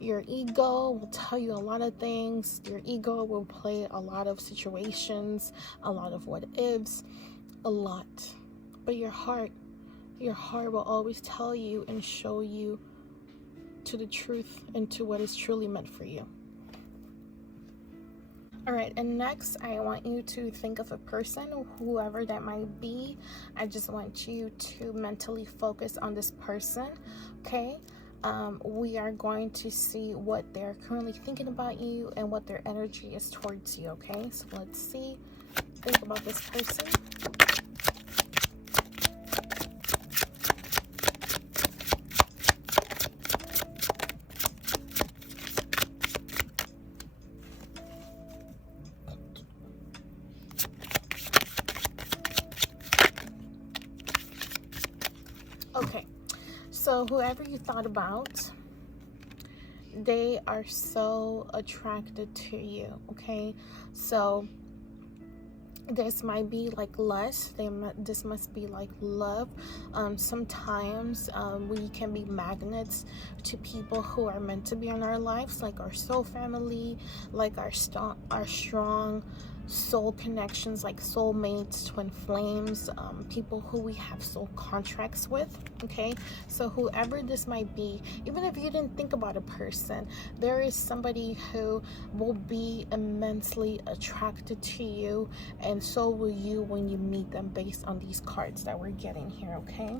Your ego will tell you a lot of things. Your ego will play a lot of situations, a lot of what ifs, a lot. But your heart will always tell you and show you to the truth and to what is truly meant for you. All right, and next I want you to think of a person, whoever that might be. I just want you to mentally focus on this person, okay? We are going to see what they're currently thinking about you and what their energy is towards you, okay? So let's see. Think about this person. Okay, so whoever you thought about, they are so attracted to you, okay? So this might be like lust, this must be like love. Sometimes we can be magnets to people who are meant to be in our lives, like our soul family, like our strong soul connections, like soulmates, twin flames, people who we have soul contracts with, okay? So whoever this might be, even if you didn't think about a person, there is somebody who will be immensely attracted to you, and so will you when you meet them, based on these cards that we're getting here, okay?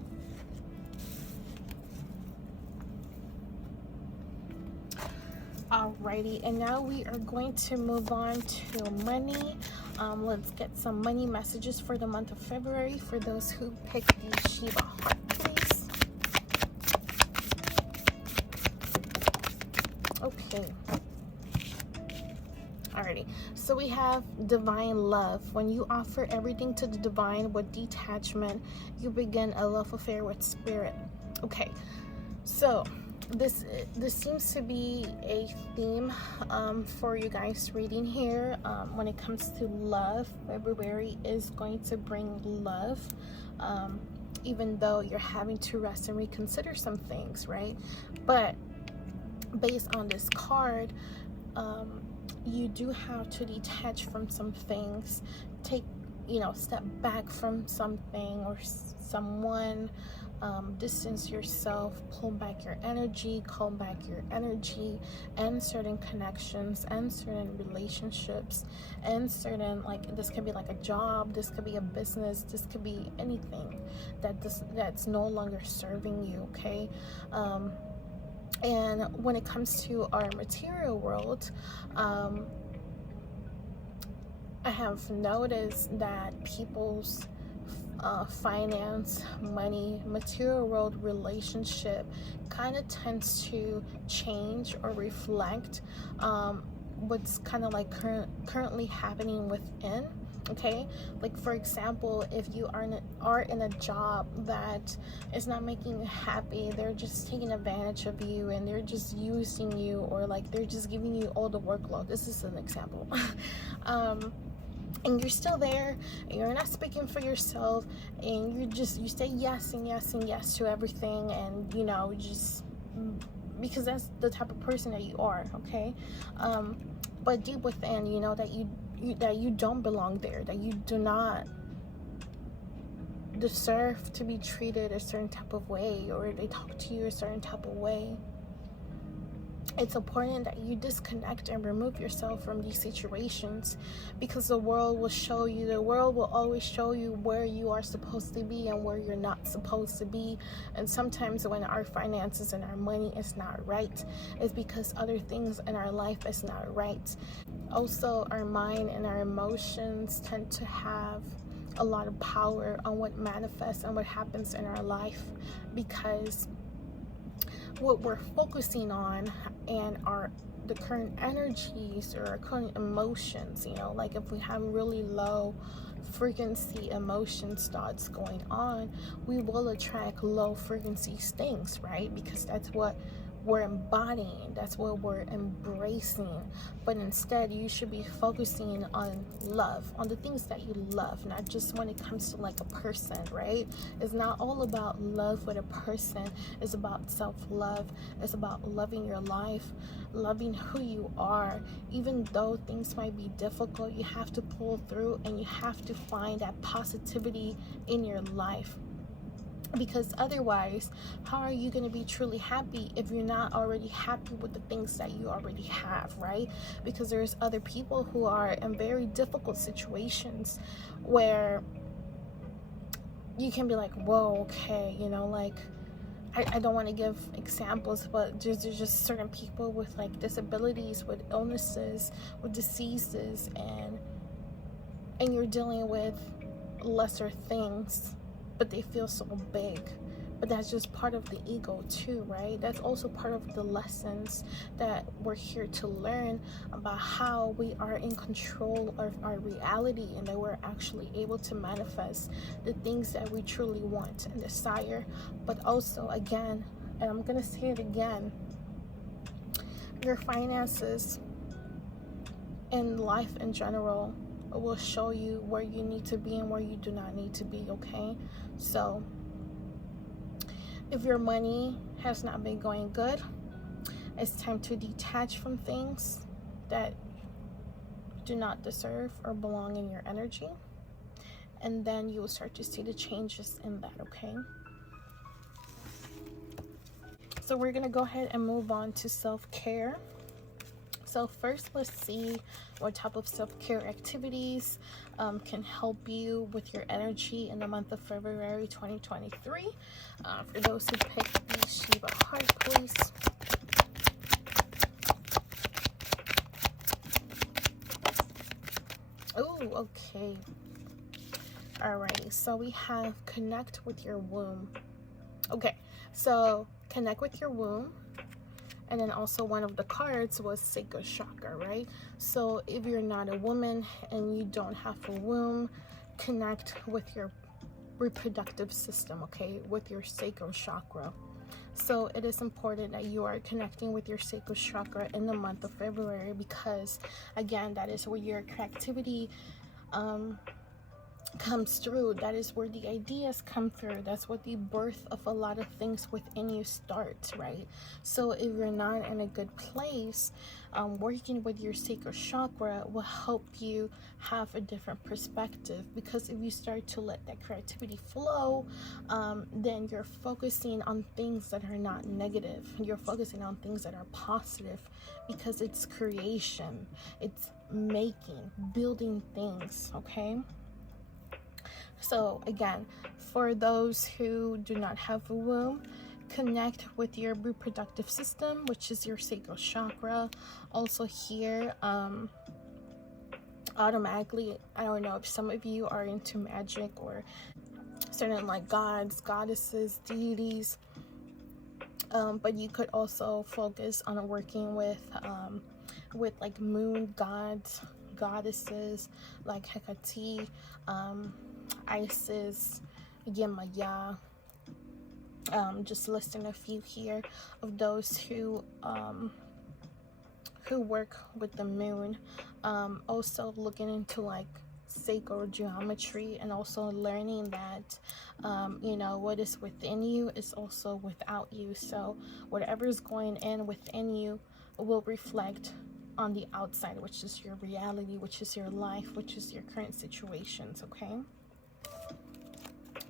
Alrighty, and now we are going to move on to money. Let's get some money messages for the month of February for those who picked the Shiva heart, please. Okay. Alrighty, so we have divine love. When you offer everything to the divine with detachment, you begin a love affair with spirit. Okay, so this seems to be a theme for you guys reading here. When it comes to love, February is going to bring love, even though you're having to rest and reconsider some things, right? But based on this card, you do have to detach from some things, take, step back from something or someone, distance yourself, pull back your energy, calm back your energy, and certain connections and certain relationships and certain, like, this could be like a job, this could be a business, this could be anything that's no longer serving you, okay? And when it comes to our material world, I have noticed that people's finance, money, material world relationship kind of tends to change or reflect what's kind of like currently happening within. Okay, like for example, if you are in a job that is not making you happy, they're just taking advantage of you and they're just using you, or like they're just giving you all the workload. This is an example. And you're still there, and you're not speaking for yourself, and you say yes and yes and yes to everything, and just because that's the type of person that you are, okay? But deep within, that you don't belong there, that you do not deserve to be treated a certain type of way, or they talk to you a certain type of way. It's important that you disconnect and remove yourself from these situations, because the world will always show you where you are supposed to be and where you're not supposed to be. And sometimes when our finances and our money is not right, it's because other things in our life is not right. Also, our mind and our emotions tend to have a lot of power on what manifests and what happens in our life, because what we're focusing on and the current energies or our current emotions, like if we have really low frequency emotions thoughts going on, we will attract low frequency things, right? Because that's what we're embodying, that's what we're embracing. But instead, you should be focusing on love, on the things that you love, not just when it comes to like a person, right? It's not all about love with a person. It's about self-love. It's about loving your life, loving who you are. Even though things might be difficult, you have to pull through, and you have to find that positivity in your life. Because otherwise, how are you going to be truly happy if you're not already happy with the things that you already have, right? Because there's other people who are in very difficult situations where you can be like, whoa, okay, you know, like, I don't want to give examples, but there's just certain people with like disabilities, with illnesses, with diseases, and you're dealing with lesser things, but they feel so big. But that's just part of the ego too, right? That's also part of the lessons that we're here to learn about how we are in control of our reality, and that we're actually able to manifest the things that we truly want and desire. But also, again, and I'm gonna say it again, your finances and life in general will show you where you need to be and where you do not need to be, okay? So if your money has not been going good, it's time to detach from things that do not deserve or belong in your energy, and then you will start to see the changes in that, okay? So we're gonna go ahead and move on to self-care. So first, let's see what type of self-care activities can help you with your energy in the month of February 2023. For those who picked the Shiva heart, please. Oh, okay. Alrighty, so we have connect with your womb. Okay, so connect with your womb. And then also one of the cards was sacral chakra, right? So if you're not a woman and you don't have a womb, connect with your reproductive system, okay? With your sacral chakra. So it is important that you are connecting with your sacral chakra in the month of February, because again, that is where your creativity comes through. That is where the ideas come through. That's what the birth of a lot of things within you starts, right? So if you're not in a good place, working with your sacral chakra will help you have a different perspective, because if you start to let that creativity flow, then you're focusing on things that are not negative. You're focusing on things that are positive, because it's creation, it's making, building things, okay? So again, for those who do not have a womb, connect with your reproductive system, which is your sacral chakra. Also here, automatically, I don't know if some of you are into magic or certain like gods, goddesses, deities, but you could also focus on working with like moon gods, goddesses like Hecate, Isis, Yemaya. Just listing a few here of those who work with the moon. Also looking into like sacred geometry, and also learning that you know, what is within you is also without you. So whatever is going in within you will reflect on the outside, which is your reality, which is your life, which is your current situations, okay?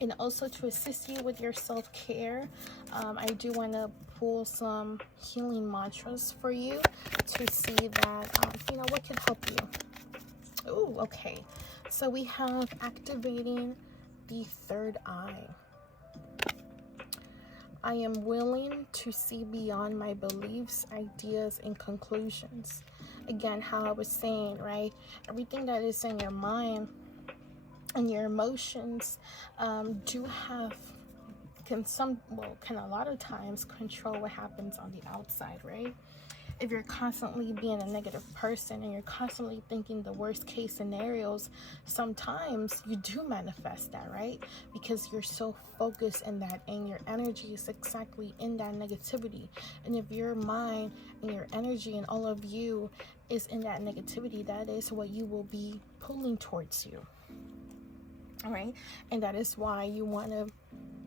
And also to assist you with your self-care, I do want to pull some healing mantras for you to see that, you know, what can help you. Oh, okay. So we have activating the third eye. I am willing to see beyond my beliefs, ideas, and conclusions. Again, how I was saying, right? Everything that is in your mind and your emotions can a lot of times control what happens on the outside, right? If you're constantly being a negative person and you're constantly thinking the worst case scenarios, sometimes you do manifest that, right? Because you're so focused in that, and your energy is exactly in that negativity. And if your mind and your energy and all of you is in that negativity, that is what you will be pulling towards you. All right, and that is why you want to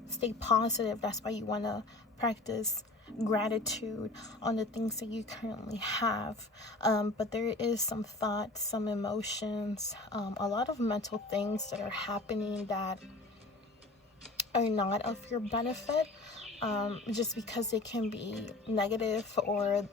stay positive. That's why you want to practice gratitude on the things that you currently have. But there is some thoughts, some emotions, a lot of mental things that are happening that are not of your benefit, just because they can be negative, or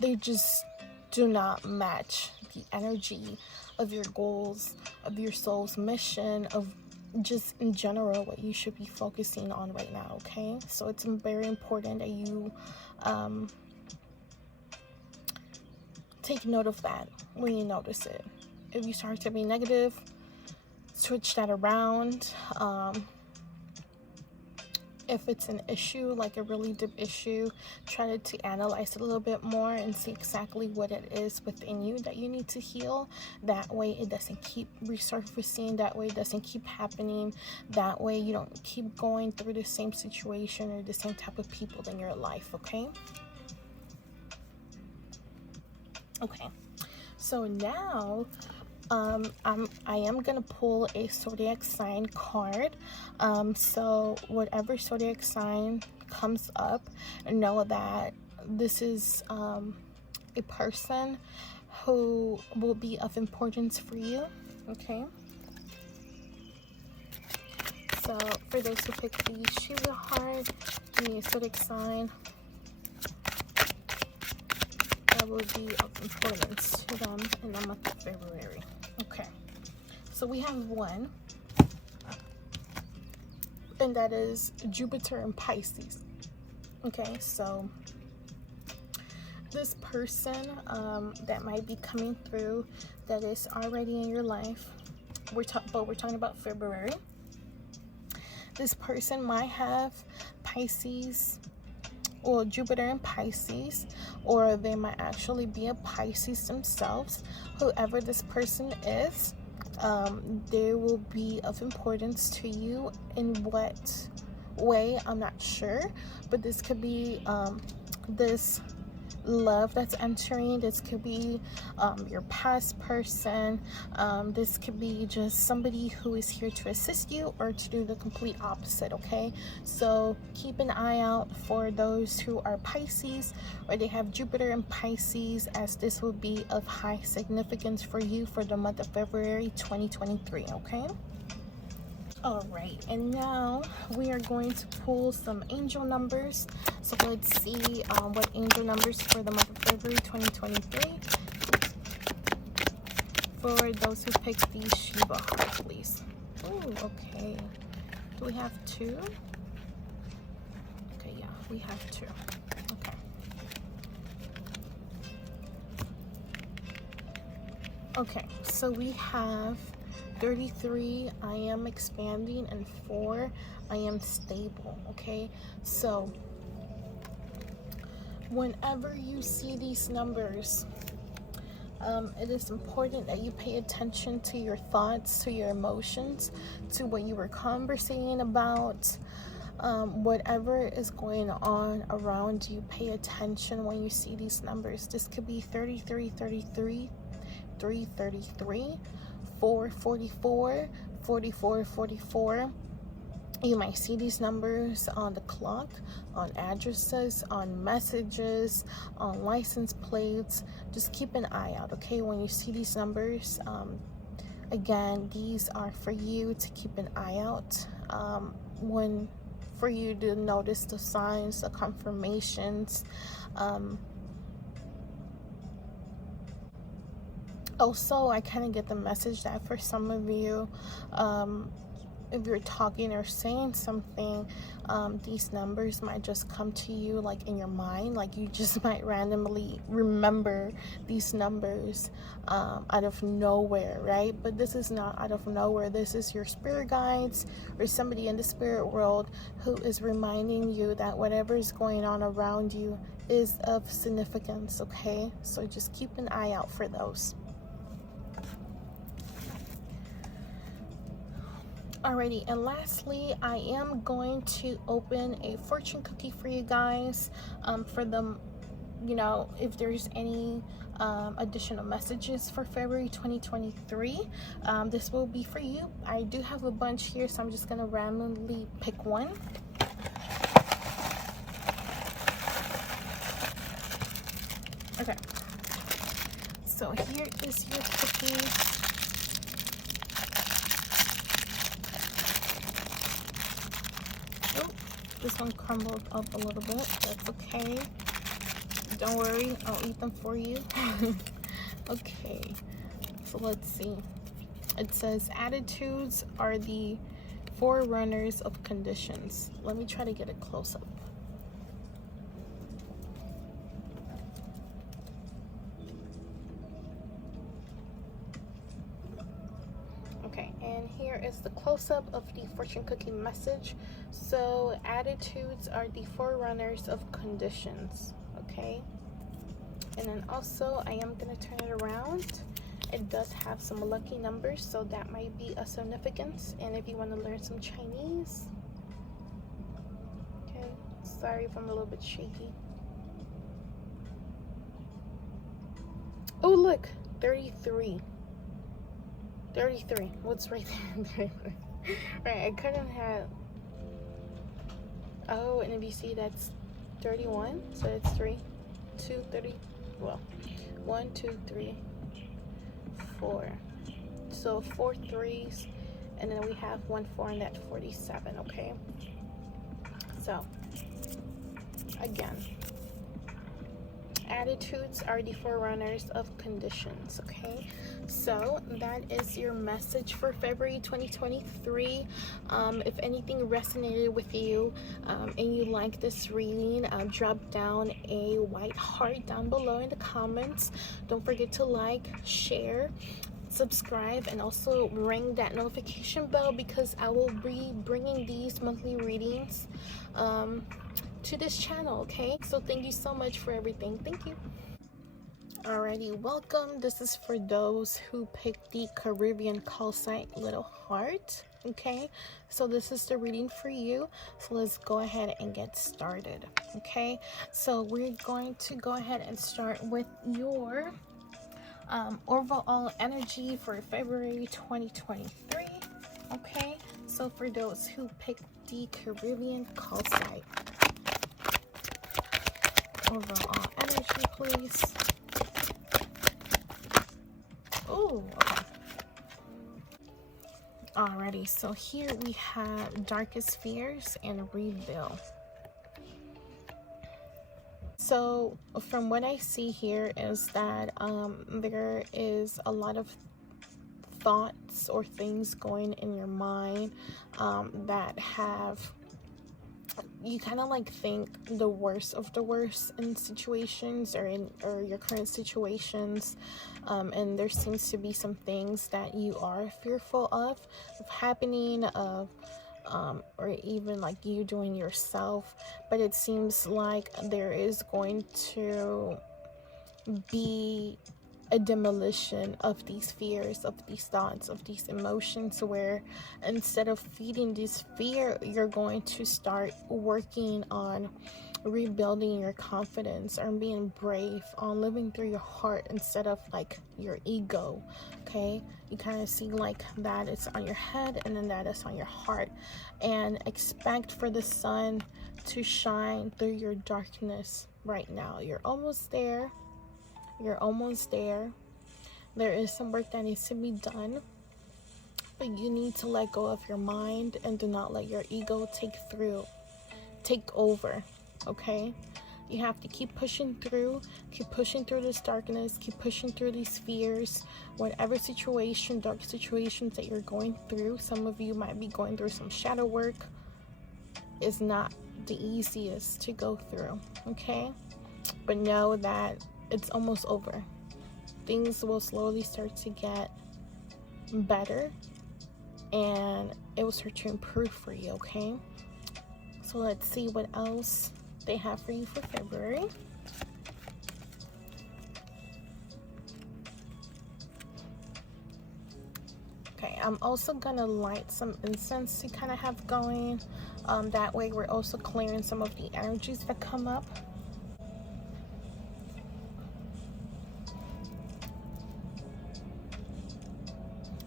they just do not match the energy of your goals, of your soul's mission, of just in general what you should be focusing on right now. Okay, so it's very important that you take note of that when you notice it. If you start to be negative, switch that around. If it's an issue, like a really deep issue, try to analyze it a little bit more and see exactly what it is within you that you need to heal. That way it doesn't keep resurfacing. That way it doesn't keep happening. That way you don't keep going through the same situation or the same type of people in your life. Okay? Okay. So now I am gonna pull a zodiac sign card. So whatever zodiac sign comes up, know that this is a person who will be of importance for you. Okay, so for those who pick the Shiva heart, give me a zodiac sign that will be of importance to them in the month of February. Okay, so we have one, and that is Jupiter and Pisces. Okay, so this person that might be coming through, that is already in your life, but we're talking about February. This person might have Pisces, or Jupiter in Pisces, or they might actually be a Pisces themselves. Whoever this person is, they will be of importance to you. In what way, I'm not sure, but this could be this love that's entering. This could be your past person. This could be just somebody who is here to assist you, or to do the complete opposite. Okay, so keep an eye out for those who are Pisces, or they have Jupiter in Pisces, as this will be of high significance for you for the month of February 2023. Okay. All right, and now we are going to pull some angel numbers. So let's see what angel numbers for the month of February 2023 for those who picked the Shiva heart, please. Oh, okay. Do we have two? Okay, yeah, we have two. Okay. Okay, so we have 33, I am expanding, and 4, I am stable. Okay, so whenever you see these numbers, it is important that you pay attention to your thoughts, to your emotions, to what you were conversating about. Whatever is going on around you, pay attention when you see these numbers. This could be 33, 33, 333, 444, 44, 44. You might see these numbers on the clock, on addresses, on messages, on license plates. Just keep an eye out, okay, when you see these numbers. Again, these are for you to keep an eye out, for you to notice the signs, the confirmations. Also, I kind of get the message that for some of you, if you're talking or saying something, these numbers might just come to you like in your mind. Like you just might randomly remember these numbers out of nowhere, right? But this is not out of nowhere. This is your spirit guides or somebody in the spirit world who is reminding you that whatever is going on around you is of significance, okay? So just keep an eye out for those. Alrighty, and lastly, I am going to open a fortune cookie for you guys, for them, you know, if there's any additional messages for February 2023. This will be for you. I do have a bunch here, so I'm just gonna randomly pick one. Okay, so here is your cookies. This one crumbled up a little bit. That's okay. Don't worry, I'll eat them for you. Okay, so let's see. It says attitudes are the forerunners of conditions. Let me try to get it close up. Okay, and here is the close-up of the fortune cookie message. So attitudes are the forerunners of conditions. Okay, and then also I am going to turn it around. It does have some lucky numbers, so that might be a significance. And if you want to learn some Chinese, okay, sorry if I'm a little bit shaky. Oh look, 33. 33. What's right there? Right, I couldn't have. Oh, and if you see, that's 31. So it's 3, 2, 30. Well, 1, 2, 3, 4. So 4 3s, and then we have 1 4, and that's 47. Okay. So again, attitudes are the forerunners of conditions. Okay, so that is your message for February 2023. If anything resonated with you and you like this reading, drop down a white heart down below in the comments. Don't forget to like, share, subscribe, and also ring that notification bell, because I will be bringing these monthly readings to this channel. Okay, so thank you so much for everything. Thank you. Alrighty, welcome. This is for those who picked the Caribbean Calcite little heart. Okay, so this is the reading for you. So let's go ahead and get started. Okay, so we're going to go ahead and start with your overall energy for February 2023. Okay, so for those who picked the Caribbean Calcite, overall energy, please. Oh, okay. Alrighty, so here we have darkest fears and reveal. So from what I see here is that there is a lot of thoughts or things going in your mind that have, you kind of like think the worst of the worst in situations or your current situations, and there seems to be some things that you are fearful of happening, or even like you doing yourself. But it seems like there is going to be a demolition of these fears, of these thoughts, of these emotions, where instead of feeding this fear, you're going to start working on rebuilding your confidence, or being brave, on living through your heart instead of like your ego. Okay, you kind of see like that is on your head and then that is on your heart, and expect for the sun to shine through your darkness right now. You're almost there. You're almost there. There is some work that needs to be done, but you need to let go of your mind and do not let your ego take over. Okay, you have to keep pushing through this darkness, keep pushing through these fears, whatever situation, dark situations that you're going through. Some of you might be going through some shadow work. Is not the easiest to go through. Okay, but know that it's almost over. Things will slowly start to get better, and it will start to improve for you. Okay, so let's see what else they have for you for February. Okay, I'm also gonna light some incense to kind of have going. That way we're also clearing some of the energies that come up.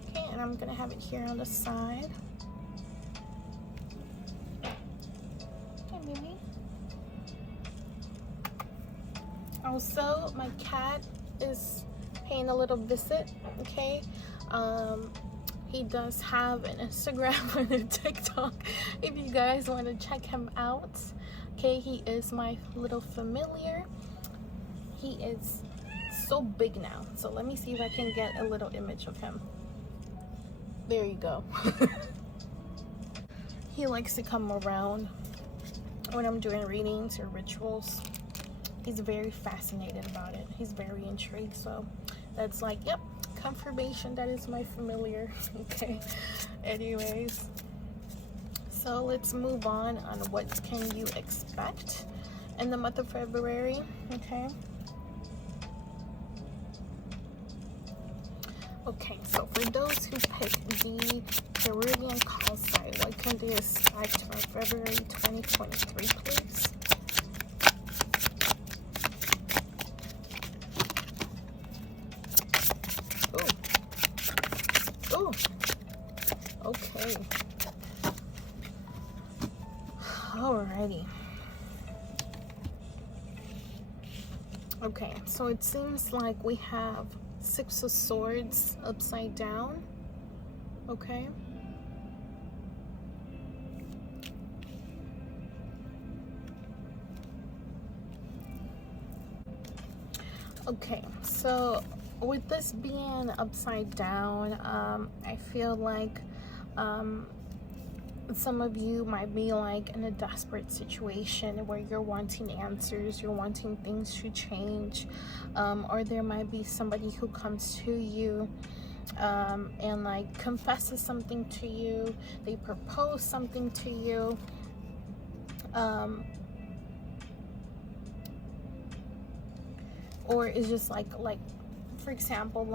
Okay, and I'm gonna have it here on the side. Okay, baby. Also, my cat is paying a little visit. Okay, He does have an Instagram and a TikTok if you guys want to check him out. Okay, he is my little familiar. He is so big now. So let me see if I can get a little image of him. There you go. He likes to come around when I'm doing readings or rituals. He's very fascinated about it. He's very intrigued. So that's like, yep, confirmation that is my familiar. Okay. Anyways, so let's move on what can you expect in the month of February. Okay. Okay, so for those who picked the Cerulean Calcite, what can they expect for February 2023, please? Oh, okay. Alrighty. Okay, so it seems like we have Six of Swords upside down. Okay. Okay, so with this being upside down, I feel like some of you might be like in a desperate situation where you're wanting answers, you're wanting things to change, or there might be somebody who comes to you and like confesses something to you, they propose something to you, or it's just like for example,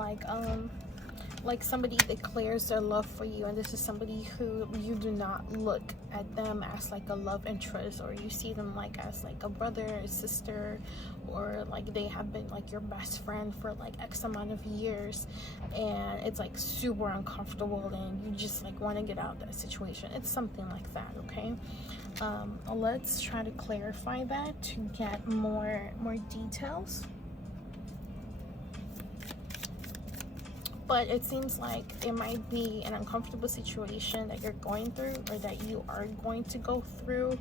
like somebody declares their love for you, and this is somebody who you do not look at them as like a love interest, or you see them like as like a brother or sister, or like they have been like your best friend for like X amount of years, and it's like super uncomfortable and you just like want to get out of that situation. It's something like that. Okay, let's try to clarify that to get more details. But it seems like it might be an uncomfortable situation that you're going through, or that you are going to go through.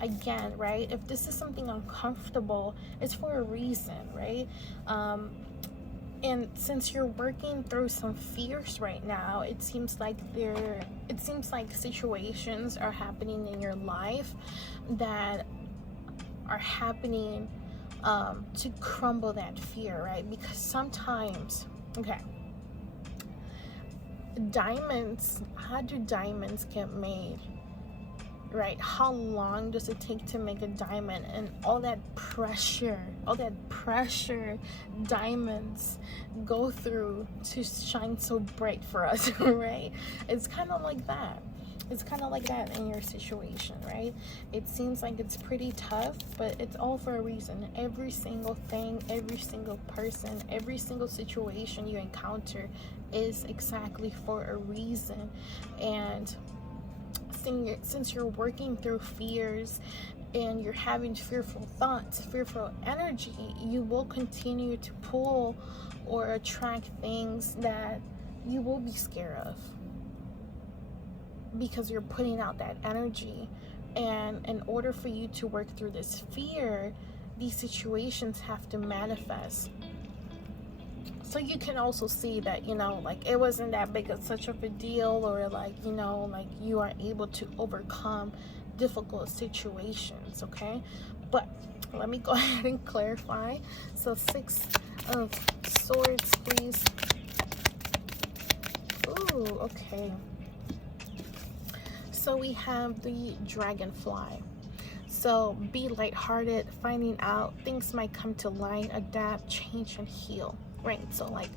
Again, right, if this is something uncomfortable, it's for a reason, right? And since you're working through some fears right now, it seems like situations are happening in your life that are happening to crumble that fear, right? Because sometimes, okay, diamonds, how do diamonds get made, right? How long does it take to make a diamond? And all that pressure diamonds go through to shine so bright for us, right? It's kind of like that. It's kind of like that in your situation, right? It seems like it's pretty tough, but it's all for a reason. Every single thing, every single person, every single situation you encounter is exactly for a reason. And since you're working through fears and you're having fearful thoughts, fearful energy, you will continue to pull or attract things that you will be scared of, because you're putting out that energy. And in order for you to work through this fear, these situations have to manifest. So you can also see that, you know, like it wasn't that big of such of a deal, or like, you know, like you are able to overcome difficult situations. Okay, but let me go ahead and clarify. So Six of Swords, please. Ooh, okay. So we have the Dragonfly. So be lighthearted, finding out things might come to light, adapt, change, and heal. Right? So like,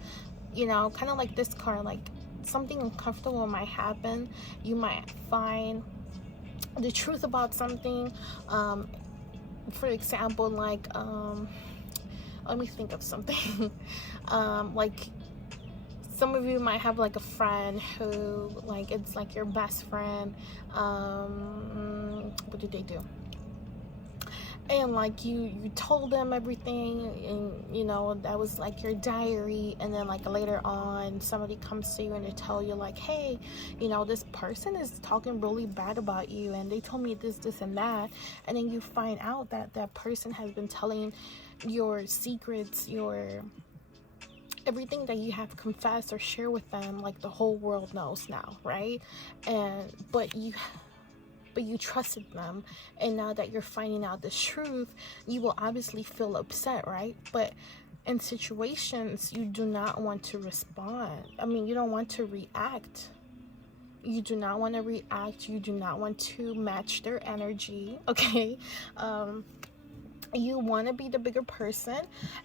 you know, kind of like this card, like something uncomfortable might happen. You might find the truth about something. For example, like let me think of something. Like some of you might have like a friend who, like, it's like your best friend. What did they do? and like you told them everything, and you know that was like your diary, and then like later on somebody comes to you and they tell you like, hey, you know, this person is talking really bad about you and they told me this and that, and then you find out that that person has been telling your secrets, your everything that you have confessed or share with them, like the whole world knows now, right? And but you trusted them, and now that you're finding out the truth, you will obviously feel upset, right? But in situations, you do not want to respond. I mean, you don't want to react. You do not want to react. You do not want to match their energy, okay? You want to be the bigger person,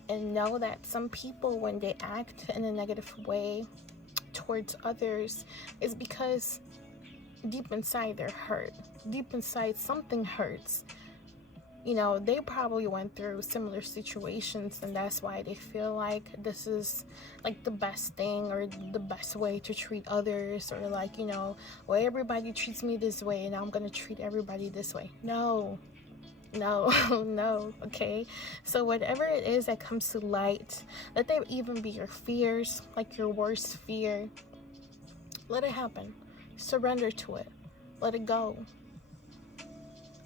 and know that some people, when they act in a negative way towards others, is because deep inside they're hurt. Deep inside something hurts. You know, they probably went through similar situations, and that's why they feel like this is like the best thing or the best way to treat others, or like, you know, well, everybody treats me this way and I'm gonna treat everybody this way. No, no, okay? So whatever it is that comes to light, let there even be your fears, like your worst fear, let it happen. Surrender to it. Let it go.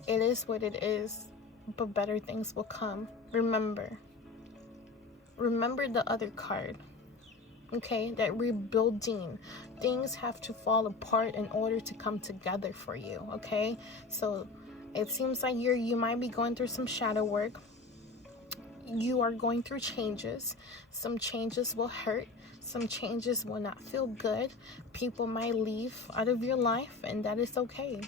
It is what it is, but better things will come. Remember the other card, okay? That rebuilding. Things have to fall apart in order to come together for you, okay? So it seems like you might be going through some shadow work. You are going through changes. Some changes will hurt. Some changes will not feel good. People might leave out of your life, and that is okay.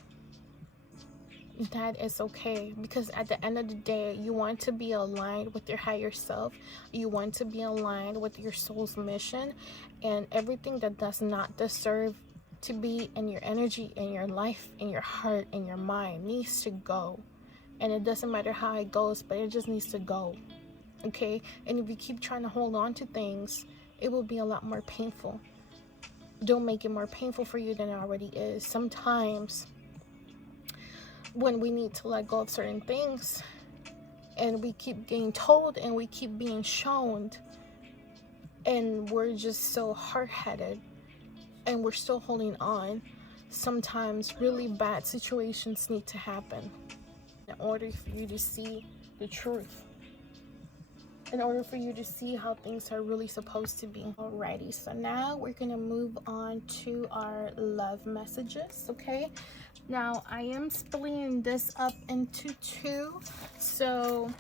That is okay, because at the end of the day, you want to be aligned with your higher self. You want to be aligned with your soul's mission, and everything that does not deserve to be in your energy, in your life, in your heart, in your mind needs to go. And it doesn't matter how it goes, but it just needs to go, okay? And if you keep trying to hold on to things, it will be a lot more painful. Don't make it more painful for you than it already is. Sometimes when we need to let go of certain things, and we keep getting told and we keep being shown, and we're just so hard-headed and we're still holding on, sometimes really bad situations need to happen in order for you to see the truth, in order for you to see how things are really supposed to be. Alrighty, so now we're gonna move on to our love messages, okay? Now I am splitting this up into two, so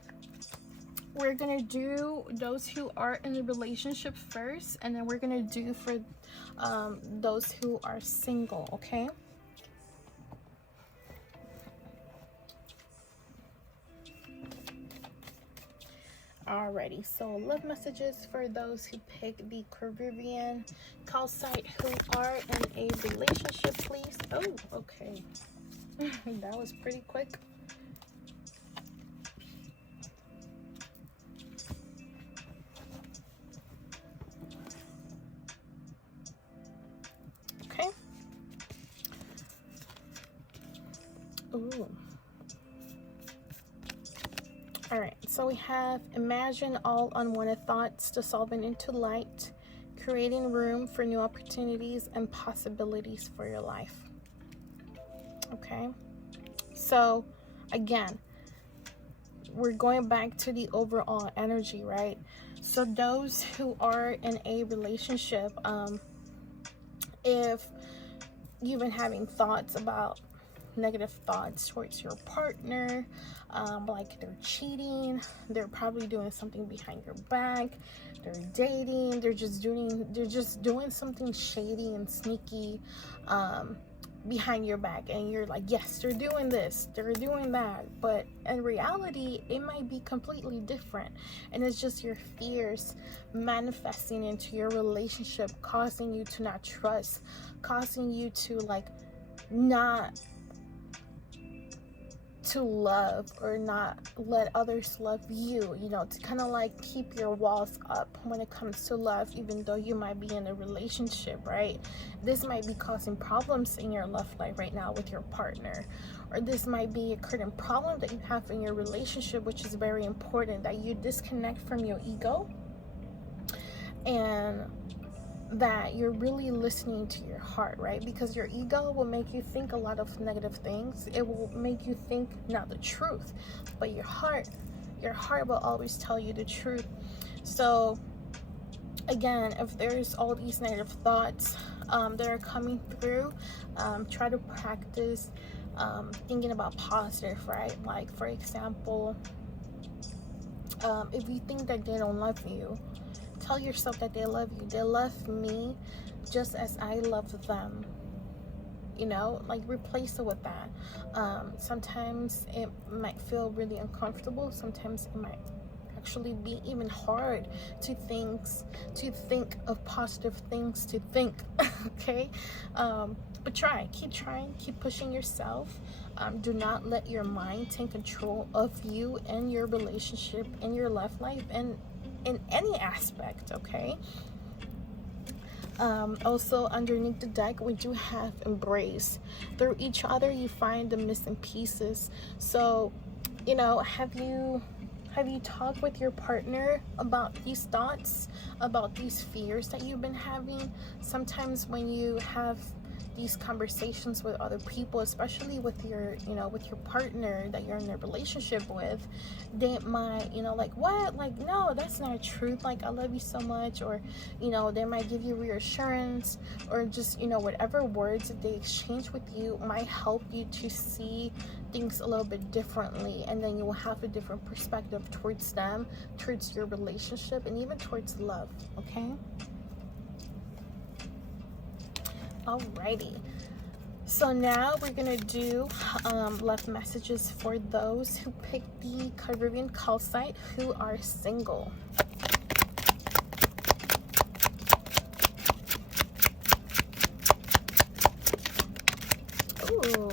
we're gonna do those who are in a relationship first, and then we're gonna do for those who are single, okay? Alrighty, so love messages for those who pick the Caribbean Calcite who are in a relationship, please. Oh, okay. That was pretty quick. Okay. Ooh. Alright, so we have imagine all unwanted thoughts dissolving into light, creating room for new opportunities and possibilities for your life. Okay, so again, we're going back to the overall energy, right? So those who are in a relationship, if you've been having thoughts about negative thoughts towards your partner, like they're cheating, they're probably doing something behind your back, they're dating, they're just doing something shady and sneaky behind your back, and you're like, yes, they're doing this, they're doing that, but in reality it might be completely different, and it's just your fears manifesting into your relationship, causing you to not trust, causing you to like not to love or not let others love you, you know, to kind of like keep your walls up when it comes to love, even though you might be in a relationship, right? This might be causing problems in your love life right now with your partner, or this might be a current problem that you have in your relationship, which is very important, that you disconnect from your ego and that you're really listening to your heart, right? Because your ego will make you think a lot of negative things. It will make you think not the truth, but your heart will always tell you the truth. So again, if there's all these negative thoughts that are coming through, try to practice thinking about positive, right? Like, for example, if you think that they don't love you, tell yourself that they love you. They love me just as I love them. You know, like, replace it with that. Sometimes it might feel really uncomfortable. Sometimes it might actually be even hard to think of positive things to think. Okay, but keep trying, keep pushing yourself. Do not let your mind take control of you and your relationship and your love life and in any aspect. Okay, also underneath the deck we do have embrace. Through each other you find the missing pieces. So, you know, have you talked with your partner about these thoughts, about these fears that you've been having? Sometimes when you have these conversations with other people, especially with your, you know, with your partner that you're in a relationship with, they might, you know, like, what? Like, no, that's not truth. Like, I love you so much. Or, you know, they might give you reassurance, or just, you know, whatever words that they exchange with you might help you to see things a little bit differently, and then you will have a different perspective towards them, towards your relationship, and even towards love. Okay, alrighty, so now we're gonna do love messages for those who picked the Caribbean Calcite who are single. Ooh,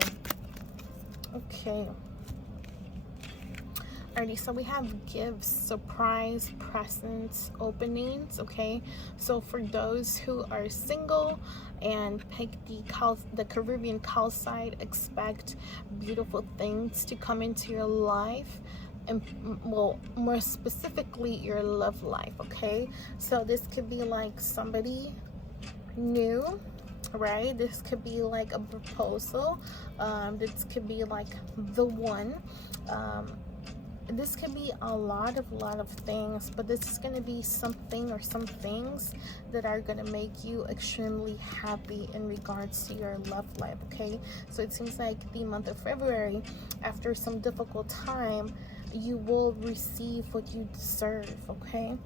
okay. Alrighty, so we have gifts, surprise, presents, openings. Okay, so for those who are single and pick the Caribbean Calcite, expect beautiful things to come into your life, and, well, more specifically your love life. Okay, so this could be like somebody new, right? This could be like a proposal. This could be like the one. This could be a lot of things, but this is going to be something or some things that are going to make you extremely happy in regards to your love life. Okay, so it seems like the month of February, after some difficult time, you will receive what you deserve. Okay,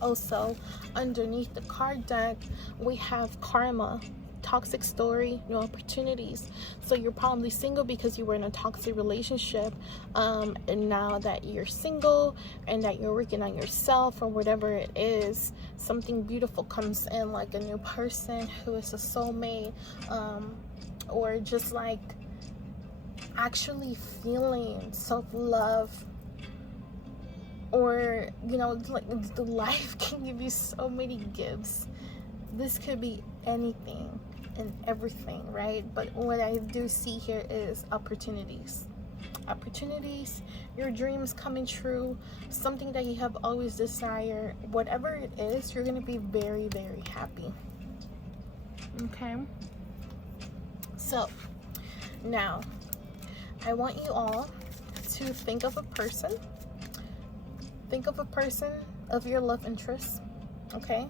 also underneath the card deck we have karma, toxic story, new opportunities. So you're probably single because you were in a toxic relationship, and now that you're single and that you're working on yourself or whatever it is, something beautiful comes in, like a new person who is a soulmate, or just like actually feeling self-love, or, you know, like the life can give you so many gifts. This could be anything and everything, right? But what I do see here is opportunities, your dreams coming true, something that you have always desired. Whatever it is, you're gonna be very, very happy. Okay, so now I want you all to think of a person of your love interest. Okay,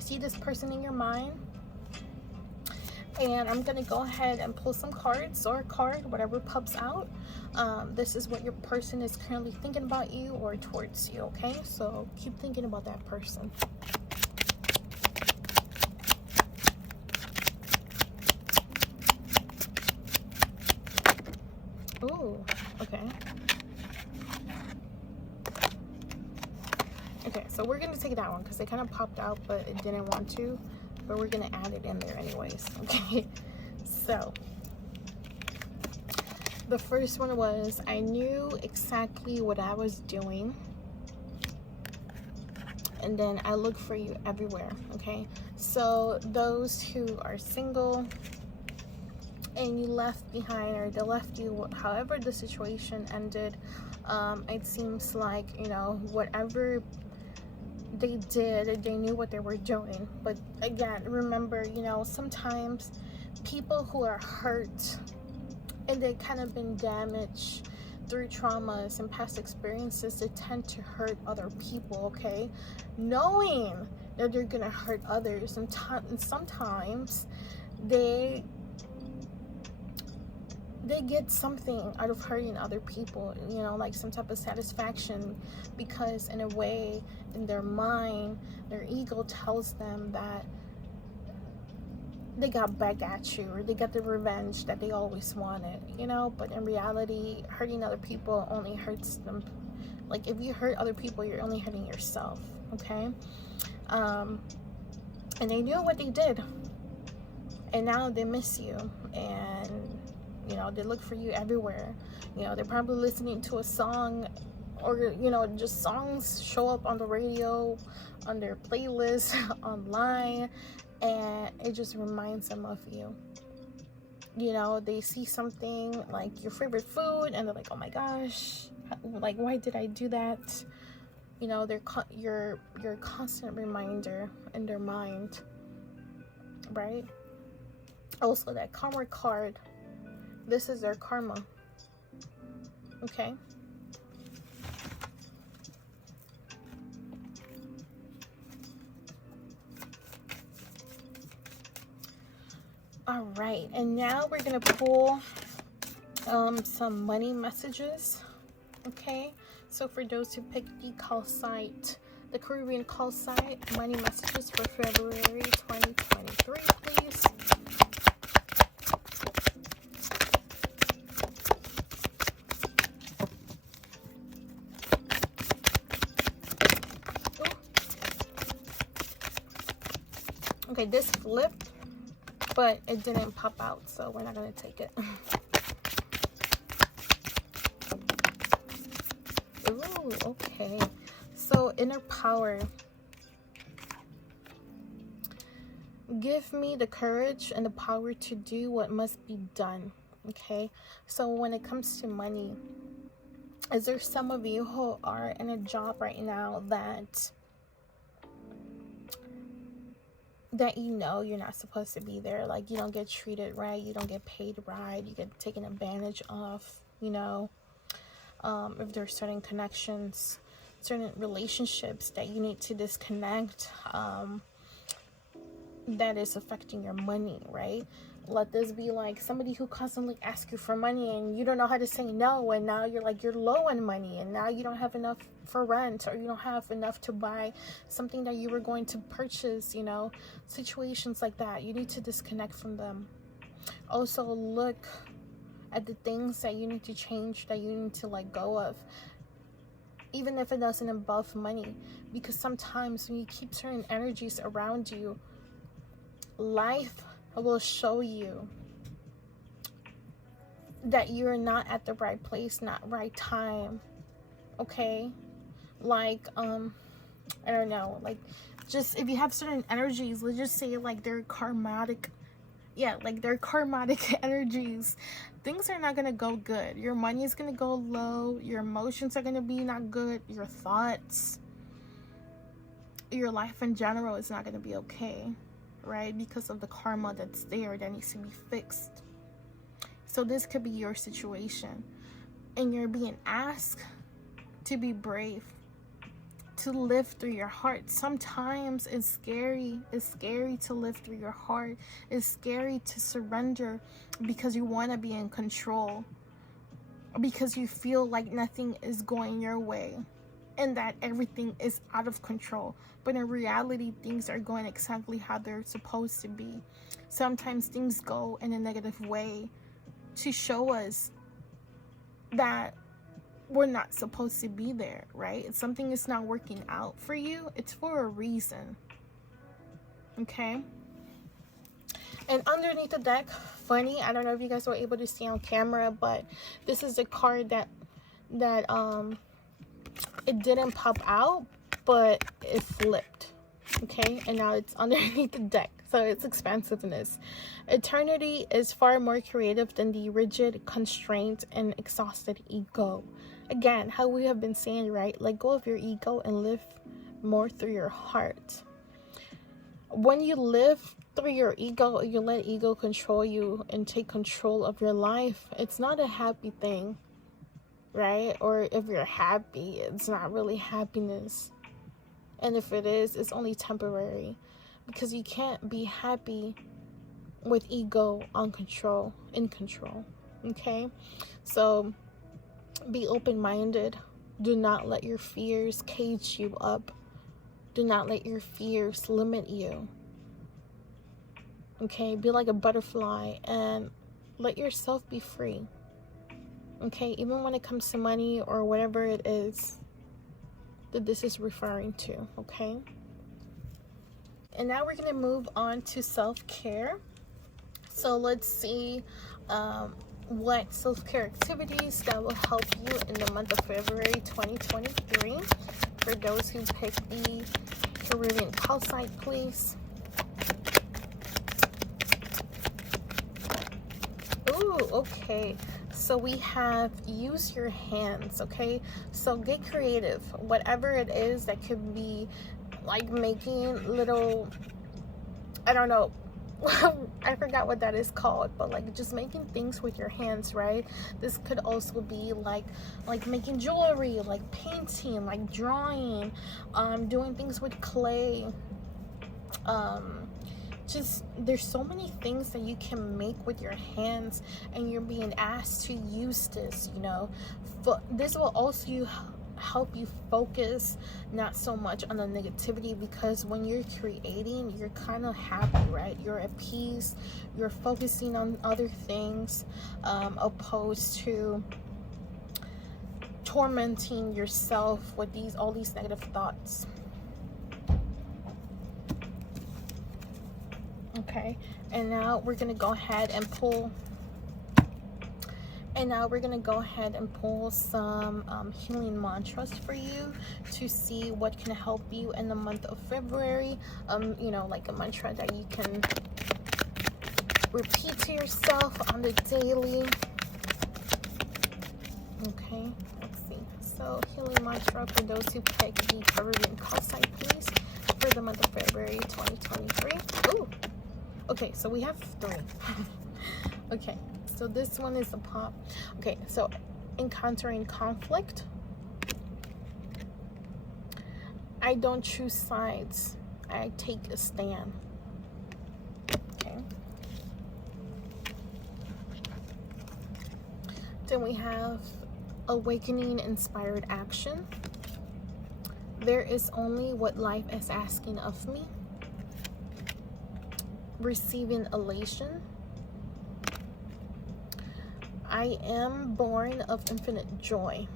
see this person in your mind, and I'm gonna go ahead and pull some cards, or a card, whatever pops out. This is what your person is currently thinking about you or towards you. Okay, so keep thinking about that person. Ooh, okay. Okay, so we're gonna take that one because it kind of popped out, but it didn't want to. But we're gonna add it in there anyways. Okay, so The first one was, I knew exactly what I was doing, and then I look for you everywhere. Okay, so those who are single and you left behind, or they left you, however the situation ended, it seems like, you know, whatever they did, they knew what they were doing. But again, remember, you know, sometimes people who are hurt and they kind of been damaged through traumas and past experiences, they tend to hurt other people, okay? Knowing that they're gonna hurt others, and sometimes they get something out of hurting other people, you know, like some type of satisfaction, because in a way, in their mind, their ego tells them that they got back at you, or they got the revenge that they always wanted, you know. But in reality, hurting other people only hurts them. Like, if you hurt other people, you're only hurting yourself, okay? And they knew what they did, and now they miss you, and you know, they look for you everywhere. You know, they're probably listening to a song, or, you know, just songs show up on the radio, on their playlist, online, and it just reminds them of you. You know, they see something like your favorite food, and they're like, oh my gosh, like, why did I do that? You know, they're your constant reminder in their mind, right? Also, that karma card, this is their karma, okay? All right, and now we're gonna pull some money messages, okay? So for those who picked the Calcite, the Caribbean Calcite, money messages for February 2023, please. Okay, this flipped, but it didn't pop out, so we're not gonna take it. Ooh, okay. So, inner power. Give me the courage and the power to do what must be done. Okay, so when it comes to money, is there some of you who are in a job right now that you know you're not supposed to be there? Like, you don't get treated right, you don't get paid right, you get taken advantage of, you know. If there's certain connections, certain relationships that you need to disconnect, that is affecting your money, right? Let this be like somebody who constantly asks you for money and you don't know how to say no, and now you're like, you're low on money, and now you don't have enough for rent, or you don't have enough to buy something that you were going to purchase, you know. Situations like that, you need to disconnect from them. Also, look at the things that you need to change, that you need to let go of, even if it doesn't involve money, because sometimes when you keep certain energies around you, life will show you that you're not at the right place, not right time, okay? Like, I don't know, like, just if you have certain energies, let's just say like they're karmatic, like they're karmatic energies, things are not gonna go good. Your money is gonna go low, your emotions are gonna be not good, your thoughts, your life in general is not gonna be okay, right? Because of the karma that's there that needs to be fixed. So this could be your situation, and you're being asked to be brave, to live through your heart. Sometimes it's scary. It's scary to live through your heart. It's scary to surrender because you want to be in control, because you feel like nothing is going your way and that everything is out of control. But in reality, things are going exactly how they're supposed to be. Sometimes things go in a negative way to show us that we're not supposed to be there, right? If something is not working out for you, it's for a reason, okay? And underneath the deck, funny, I don't know if you guys were able to see on camera, but this is a card that it didn't pop out, but it flipped. Okay, and now it's underneath the deck, so it's expansiveness. Eternity is far more creative than the rigid, constrained, and exhausted ego. Again, how we have been saying, right? Let go of your ego and live more through your heart. When you live through your ego, you let ego control you and take control of your life. It's not a happy thing, right? Or if you're happy, it's not really happiness. And if it is, it's only temporary, because you can't be happy with ego in control. Okay, so be open-minded. Do not let your fears cage you up. Do not let your fears limit you. Okay, be like a butterfly and let yourself be free. Okay, even when it comes to money or whatever it is that this is referring to. Okay, and now we're going to move on to self-care. So let's see what self-care activities that will help you in the month of February 2023. For those who picked the Caribbean Calcite, please. Ooh, okay. So we have use your hands, okay? So get creative. Whatever it is, that could be like making little, I don't know, I forgot what that is called, but like just making things with your hands, right? This could also be like making jewelry, like painting, like drawing, doing things with clay. Just there's so many things that you can make with your hands, and you're being asked to use this, you know. This will also help you focus not so much on the negativity, because when you're creating, you're kind of happy, right? You're at peace, you're focusing on other things, opposed to tormenting yourself with all these negative thoughts. Okay, and now we're gonna go ahead and pull some healing mantras for you to see what can help you in the month of February. You know, like a mantra that you can repeat to yourself on the daily. Okay, let's see. So healing mantra for those who pick the Caribbean Calcite, please, for the month of February 2023. Ooh. Okay, so we have 3. Okay, so this one is the pop. Okay, so encountering conflict. I don't choose sides. I take a stand. Okay. Then we have awakening inspired action. There is only what life is asking of me. Receiving elation. I am born of infinite joy.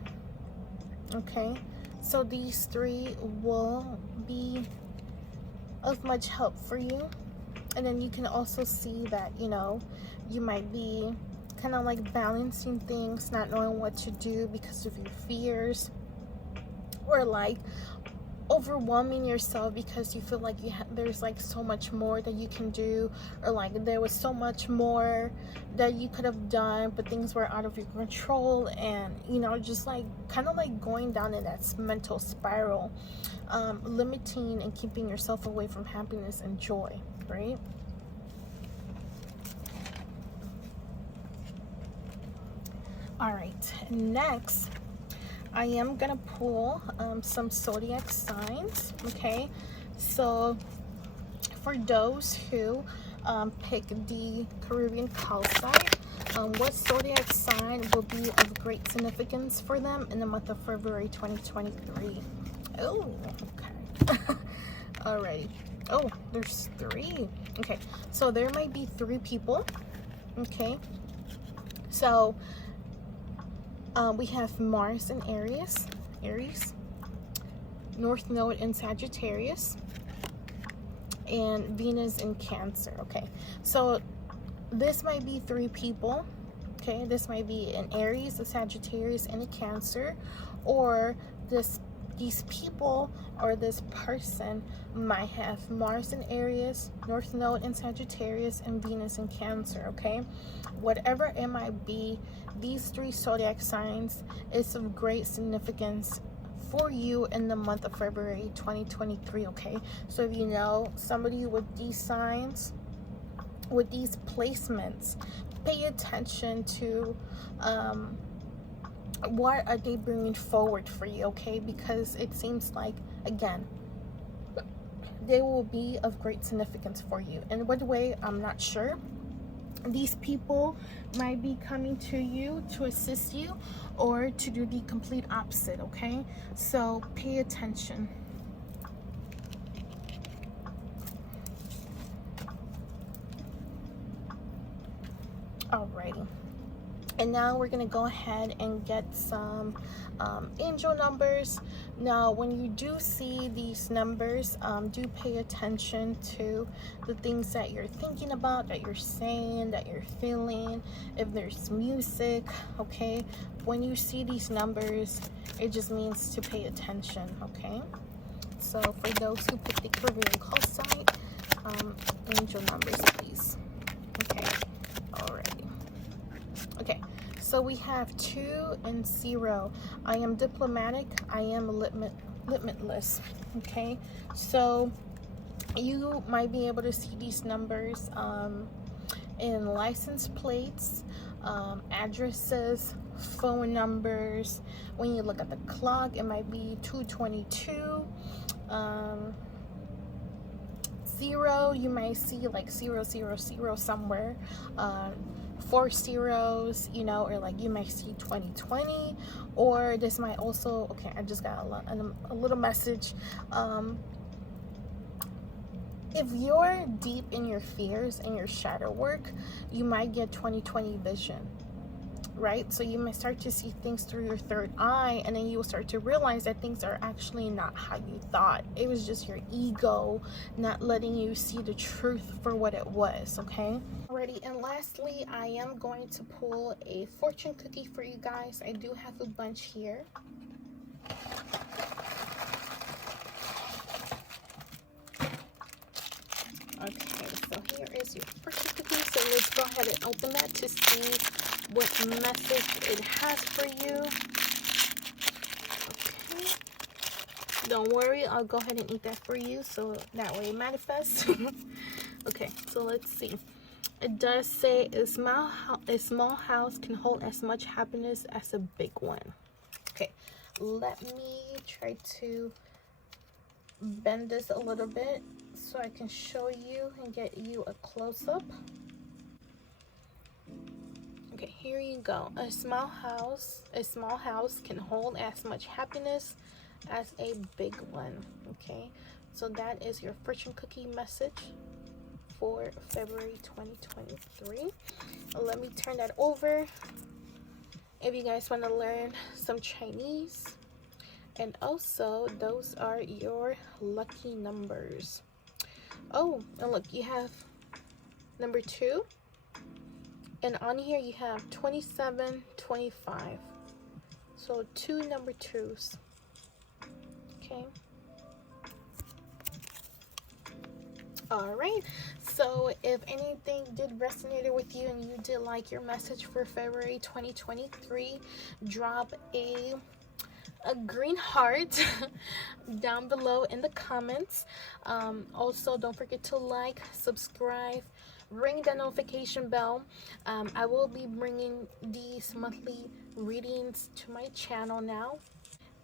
Okay, so these 3 will be of much help for you. And then you can also see that, you know, you might be kind of like balancing things, not knowing what to do because of your fears, or like overwhelming yourself because you feel like there's like so much more that you can do, or like there was so much more that you could have done, but things were out of your control, and you know, just like kind of like going down in that mental spiral, limiting and keeping yourself away from happiness and joy, right? All right, next I am gonna pull some zodiac signs. Okay, so for those who pick the Caribbean Calcite, what zodiac sign will be of great significance for them in the month of February 2023? Oh, okay. Alrighty. Oh, there's 3. Okay, so there might be 3 people. Okay, so we have Mars in Aries, North Node in Sagittarius, and Venus in Cancer. Okay, so this might be 3 people. Okay, this might be an Aries, a Sagittarius, and a Cancer, or these people or this person might have Mars in Aries, North Node in Sagittarius, and Venus in Cancer. Okay, whatever it might be, these 3 zodiac signs is of great significance for you in the month of February 2023. Okay, so if you know somebody with these signs, with these placements, pay attention to what are they bringing forward for you. Okay, because it seems like, again, they will be of great significance for you. In what way, I'm not sure. These people might be coming to you to assist you, or to do the complete opposite. Okay, so pay attention. Alrighty, and now we're gonna go ahead and get some angel numbers. Now, when you do see these numbers, do pay attention to the things that you're thinking about, that you're saying, that you're feeling. If there's music, okay, when you see these numbers, it just means to pay attention. Okay, so for those who pick the Caribbean Calcite, angel numbers, please. Okay, alrighty. Okay, so we have 2 and 0. I am diplomatic. I am limitless. Okay, so you might be able to see these numbers in license plates, addresses, phone numbers. When you look at the clock, it might be 2:22. 0, you might see like 000 somewhere. 4 zeros, you know, or like you might see 2020, or this might also, okay, I just got a little message. If you're deep in your fears and your shadow work, you might get 2020 vision, right? So you might start to see things through your third eye, and then you will start to realize that things are actually not how you thought. It was just your ego not letting you see the truth for what it was. Okay, alrighty, and lastly, I am going to pull a fortune cookie for you guys. I do have a bunch here. Okay, so here is your fortune cookie. So let's go ahead and open that to see what message it has for you. Okay, don't worry, I'll go ahead and eat that for you so that way it manifests. Okay, so let's see. It does say a small house can hold as much happiness as a big one. Okay, let me try to bend this a little bit so I can show you and get you a close-up. Okay, here you go. A small house can hold as much happiness as a big one. Okay, so that is your fortune cookie message for February 2023. Let me turn that over. If you guys want to learn some Chinese, and also those are your lucky numbers. Oh, and look, you have number 2, and on here you have 27, 25. So 2 number 2s. Okay. All right, so if anything did resonate with you and you did like your message for February 2023, drop a green heart down below in the comments. Also, don't forget to like, subscribe, ring the notification bell. I will be bringing these monthly readings to my channel now.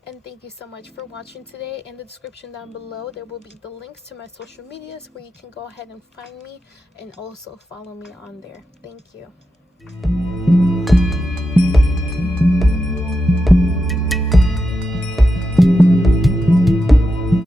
And thank you so much for watching today. In the description down below, there will be the links to my social medias where you can go ahead and find me and also follow me on there. Thank you.